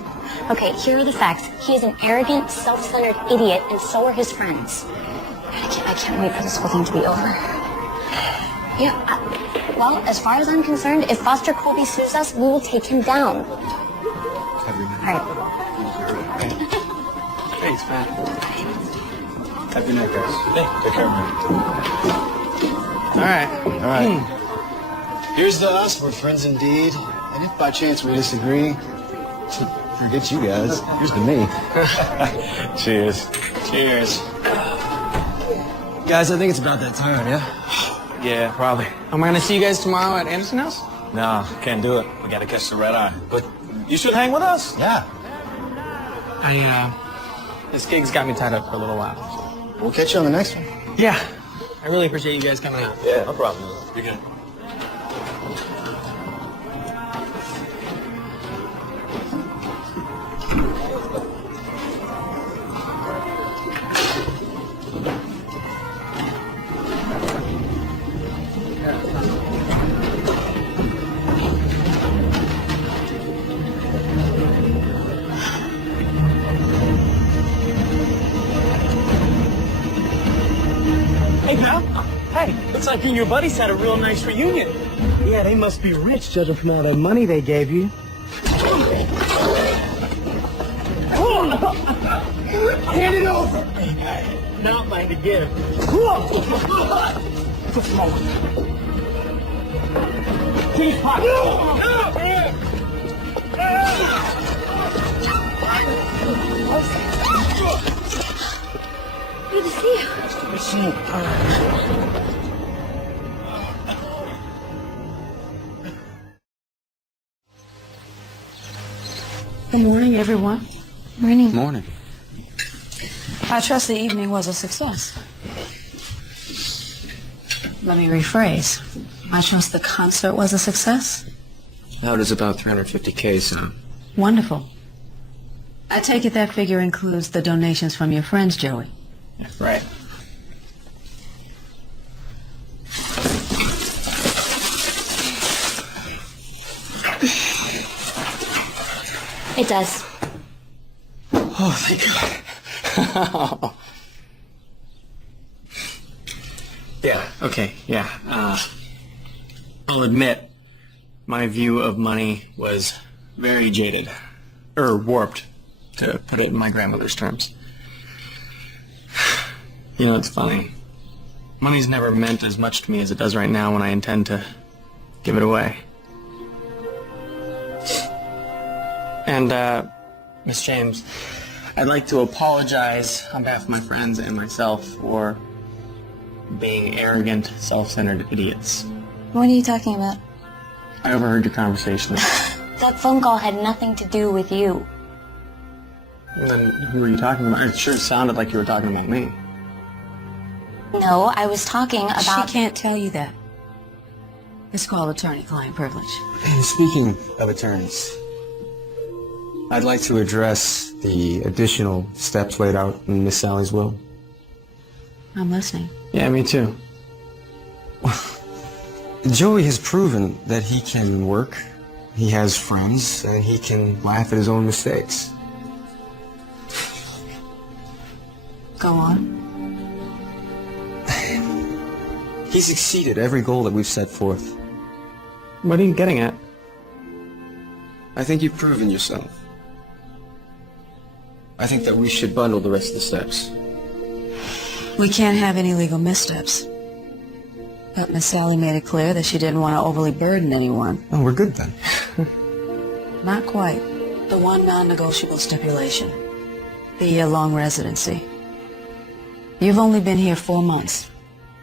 Okay, here are the facts. He is an arrogant, self-centered idiot, and so are his friends. I can't wait for this whole thing to be over. Yeah, well, as far as I'm concerned, if Foster Colby sues us, we will take him down. All right. Thanks, man. Happy night, guys. Hey, take care, man. All right. Here's to us. We're friends indeed. And if by chance we disagree, forget you guys. Here's to me. Cheers. Cheers. Guys, I think it's about that time, yeah? Yeah, probably. Am I going to see you guys tomorrow at Anderson House? No, can't do it. We gotta catch the red eye. But you should hang with us. Yeah. This gig's got me tied up for a little while. We'll catch you on the next one. Yeah. I really appreciate you guys coming out. Yeah, no problem. You're good. Hey, pal. Hey, looks like you and your buddies had a real nice reunion. Yeah, they must be rich, judging from all the money they gave you. Hand it over! Not mine to give. Please, Good to see you. Good morning, everyone. Morning. Morning. I trust the evening was a success. Let me rephrase. I trust the concert was a success. How does about 350K sound? Wonderful. I take it that figure includes the donations from your friends, Joey. Right. It does. Oh, thank God. Yeah, okay, yeah. I'll admit, my view of money was very jaded. Or warped, to put it in my grandmother's terms. You know, it's funny. Money's never meant as much to me as it does right now when I intend to give it away. And, Miss James, I'd like to apologize on behalf of my friends and myself for being arrogant, self-centered idiots. What are you talking about? I overheard your conversation. That phone call had nothing to do with you. And then who were you talking about? It sure sounded like you were talking about me. No, I was talking about... She can't tell you that. It's called attorney-client privilege. And speaking of attorneys, I'd like to address the additional steps laid out in Miss Sally's will. I'm listening. Yeah, me too. Joey has proven that he can work, he has friends, and he can laugh at his own mistakes. Go on. He's exceeded every goal that we've set forth. What are you getting at? I think you've proven yourself. I think that we should bundle the rest of the steps. We can't have any legal missteps. But Miss Sally made it clear that she didn't want to overly burden anyone. Oh, we're good then. Not quite. The one non-negotiable stipulation. The year-long residency. You've only been here 4 months.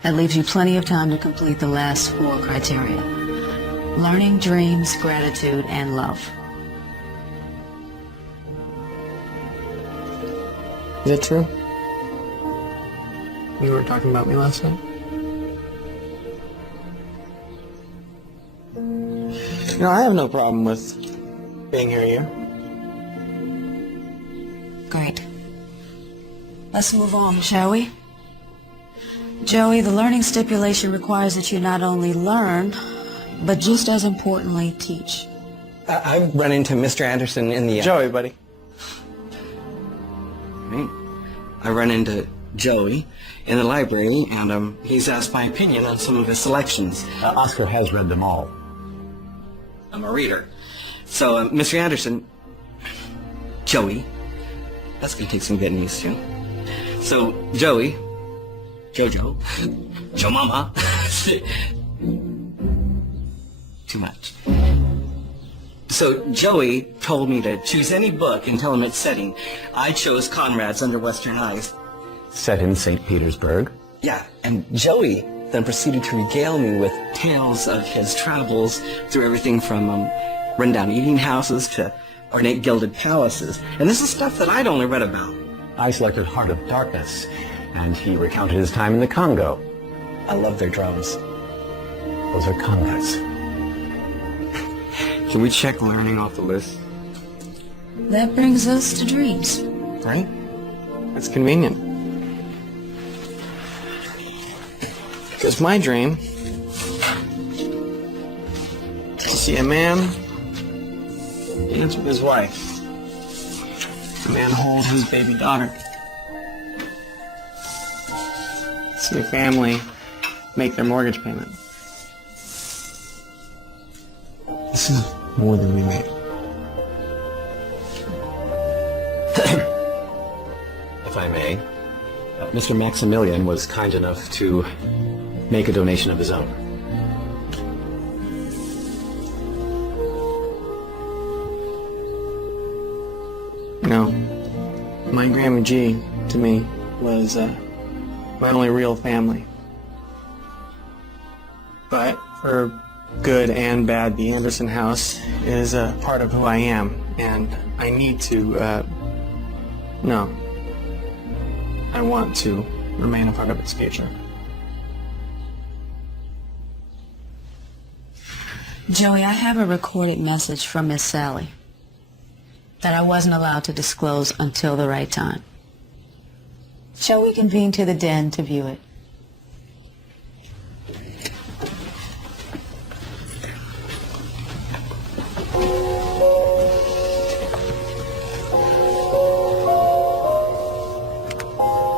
That leaves you plenty of time to complete the last 4 criteria. Learning, dreams, gratitude, and love. Is it true? You were talking about me last night? You know, I have no problem with being here a year. Great. Let's move on, shall we? Joey, the learning stipulation requires that you not only learn, but just as importantly, teach. I run into Mr. Anderson in the... Joey, buddy. Right. I run into Joey in the library, and he's asked my opinion on some of his selections. Oscar has read them all. I'm a reader. So, Mr. Anderson, Joey, that's going to take some getting used to. So, Joey, Jojo, Joe Mama, too much. So, Joey told me to choose any book and tell him its setting. I chose Conrad's Under Western Eyes. Set in St. Petersburg. Yeah, and Joey then proceeded to regale me with tales of his travels through everything from rundown eating houses to ornate gilded palaces. And this is stuff that I'd only read about. I selected Heart of Darkness, and he recounted his time in the Congo. I love their drums. Those are convicts. Can we check learning off the list? That brings us to dreams. Right? That's convenient. Because my dream is to see a man dance with his wife. A man hold his baby daughter. See a family make their mortgage payment. This is more than we made. If I may, Mr. Maximilian was kind enough to make a donation of his own. No. My Grandma G, to me, was my only real family. But for good and bad, the Anderson house is a part of who I am, and I need to, no. I want to remain a part of its future. Joey, I have a recorded message from Miss Sally that I wasn't allowed to disclose until the right time. Shall we convene to the den to view it?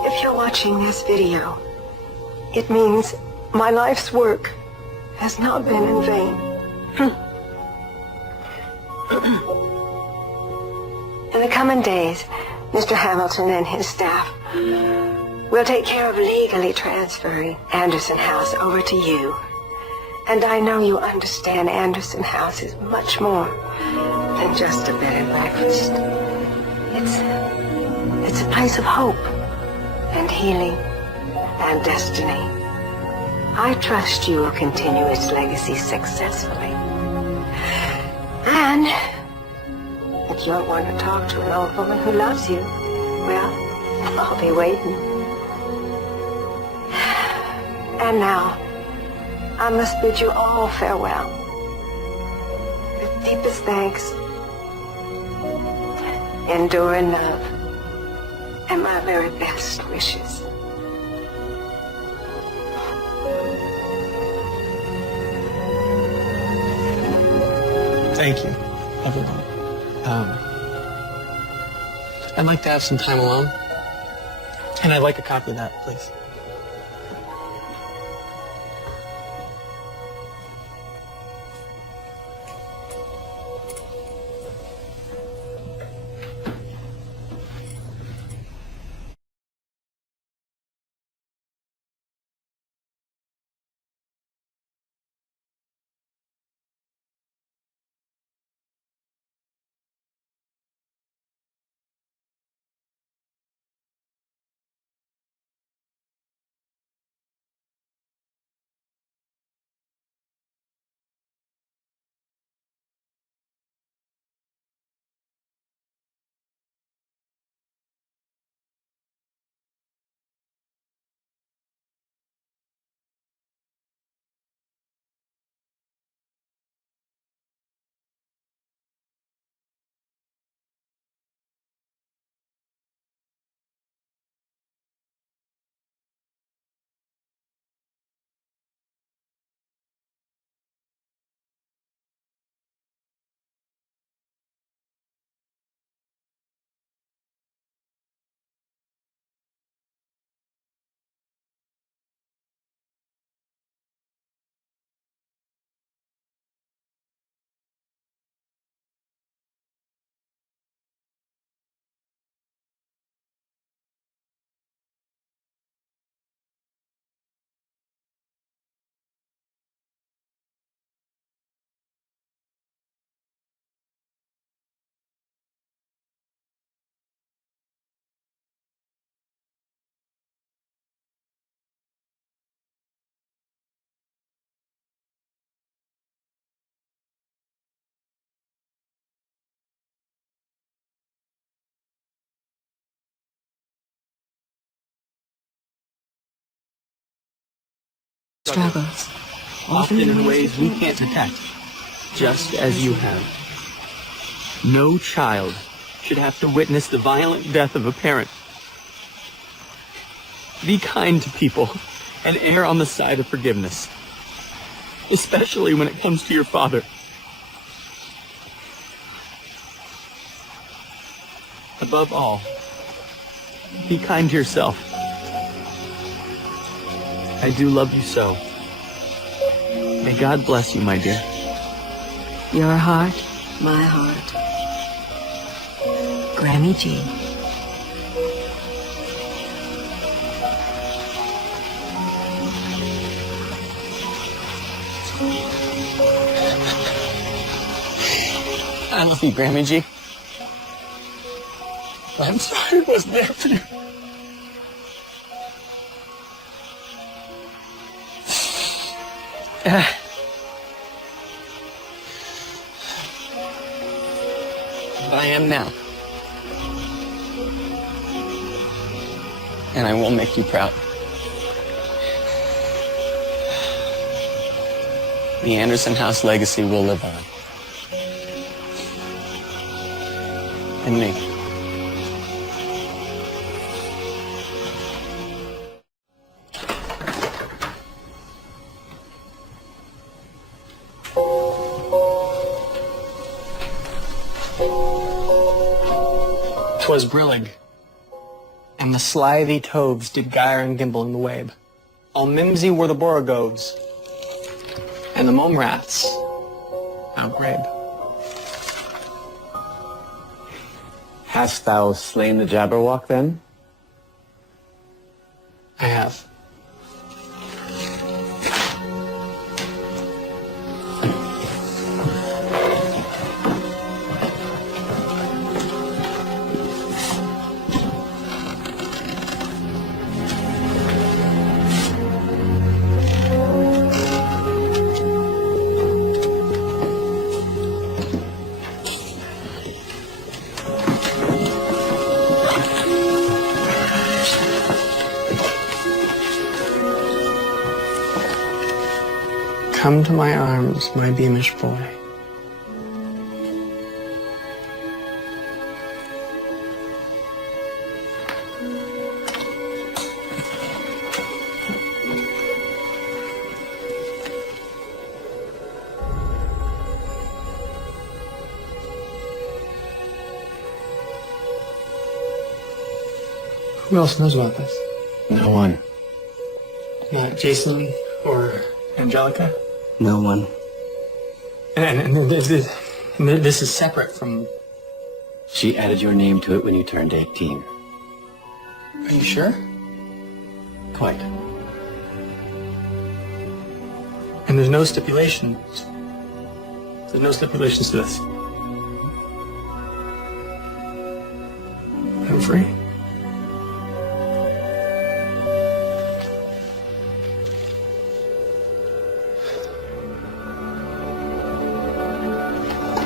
If you're watching this video, it means my life's work has not been in vain. In the coming days, Mr. Hamilton and his staff will take care of legally transferring Anderson House over to you. And I know you understand Anderson House is much more than just a bed and breakfast. It's a place of hope and healing and destiny. I trust you will continue its legacy successfully. And if you don't want to talk to an old woman who loves you, well, I'll be waiting. And now, I must bid you all farewell. With deepest thanks, enduring love, and my very best wishes. Thank you, everyone. I'd like to have some time alone, and I'd like a copy of that, please. struggles. often in ways we can't detect, just as you have. No child should have to witness the violent death of a parent. Be kind to people and err on the side of forgiveness, especially when it comes to your father. Above all, be kind to yourself. I do love you so. May God bless you, my dear. Your heart, my heart. Grammy G. I love you, Grammy G. I'm sorry I wasn't there for you. But I am now. And I will make you proud. The Anderson House legacy will live on. And me. "'Twas brillig, and the slithy toves did gyre and gimble in the wabe. All mimsy were the borogoves, and the mome rats outgrabe. Hast thou slain the Jabberwock, then? I have. Come to my arms, my beamish boy. Who else knows about this? No one. Not Jason or Angelica? No one. And this is separate from... She added your name to it when you turned 18. Are you sure? Quite. And there's no stipulations. There's no stipulations to this. I'm free.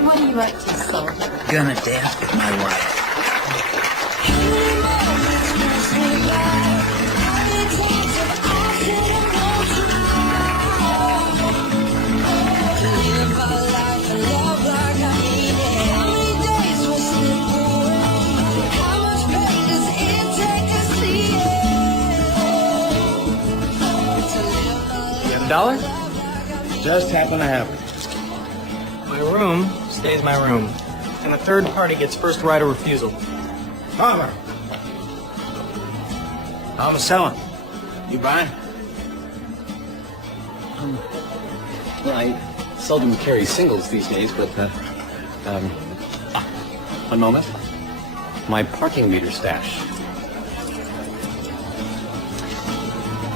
What do you like to sell? Gonna dance with my wife. You have $1? Just happen to have it. My room stays my room, and a third party gets first right of refusal. Palmer. I'm selling. You buying? Well, I seldom carry singles these days, but, one moment. My parking meter stash.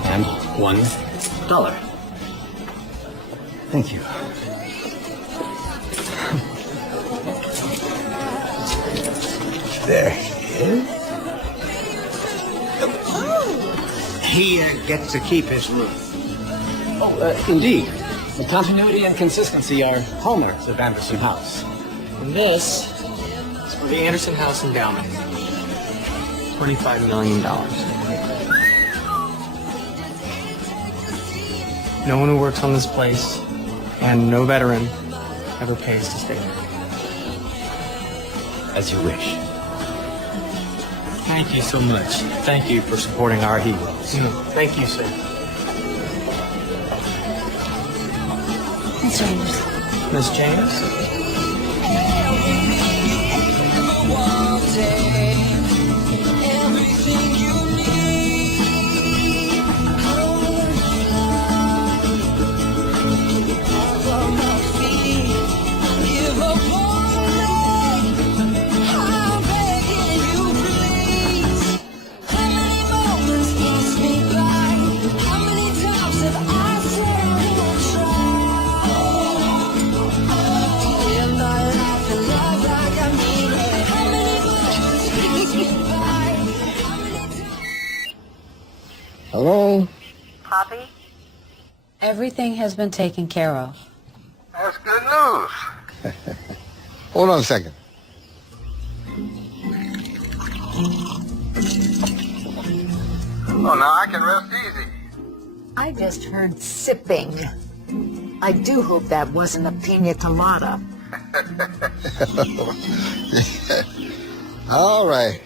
And $1. Thank you. There he is. He gets to keep his room. Oh, indeed. The continuity and consistency are hallmarks of Anderson House. And this is for the Anderson House Endowment. $25 million. No one who works on this place and no veteran ever pays to stay there. As you wish. Thank you so much. Thank you for supporting our heroes. Thank you, sir. Mr. Anderson. Miss James? Hello? Poppy? Everything has been taken care of. That's good news. Hold on a second. Oh, now I can rest easy. I just heard sipping. I do hope that wasn't a pina colada. All right.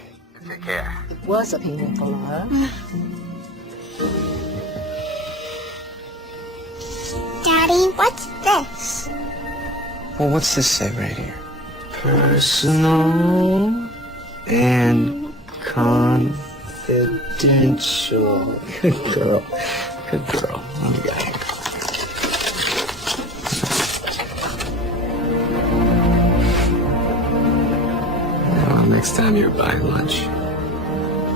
Take care. It was a pina colada. Daddy, what's this? Well, what's this say right here? Personal and confidential. Good girl. Good girl. What do you got here? Well, next time you're buying lunch.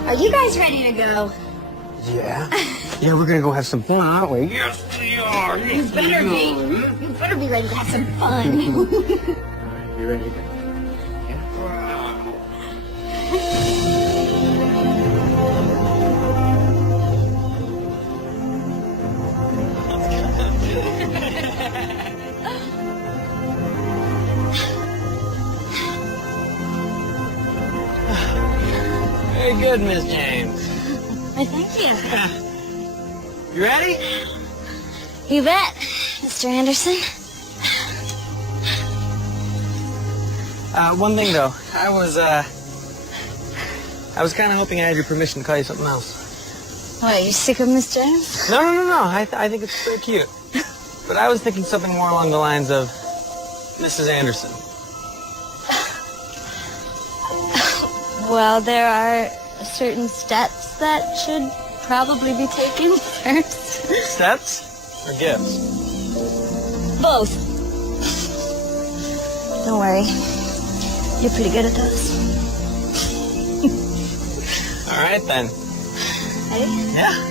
Are you guys ready to go? Yeah? Yeah, we're gonna go have some fun, aren't we? Yes, we are. You better be. You better be ready to have some fun. You ready to go? Very good, Miss James. Why, thank you. You ready? You bet, Mr. Anderson. One thing though, I was kind of hoping I had your permission to call you something else. What, you sick of Miss James? No. I think it's pretty cute. But I was thinking something more along the lines of Mrs. Anderson. Well, there are certain steps that should probably be taken first. Steps or gifts? Both. Don't worry. You're pretty good at those. All right then. Ready? Yeah.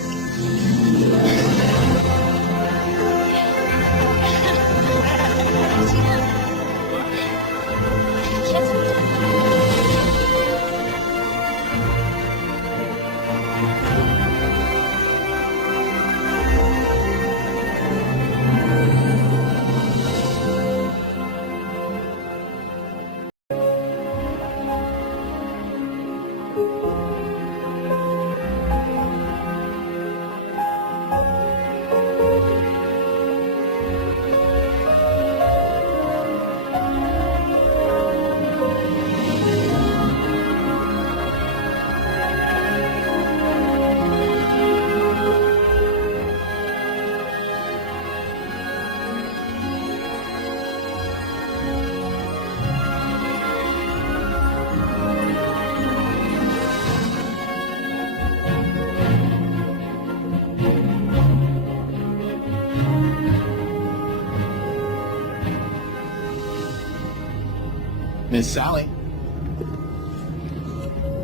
Miss Sally.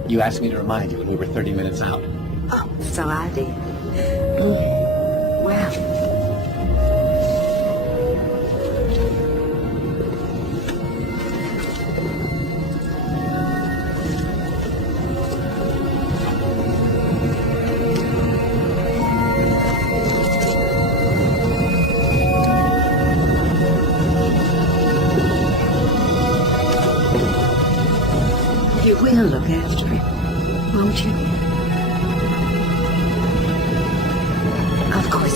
You asked me to remind you when we were 30 minutes out. Oh, so I did. Well, you will look after him, won't you? Of course.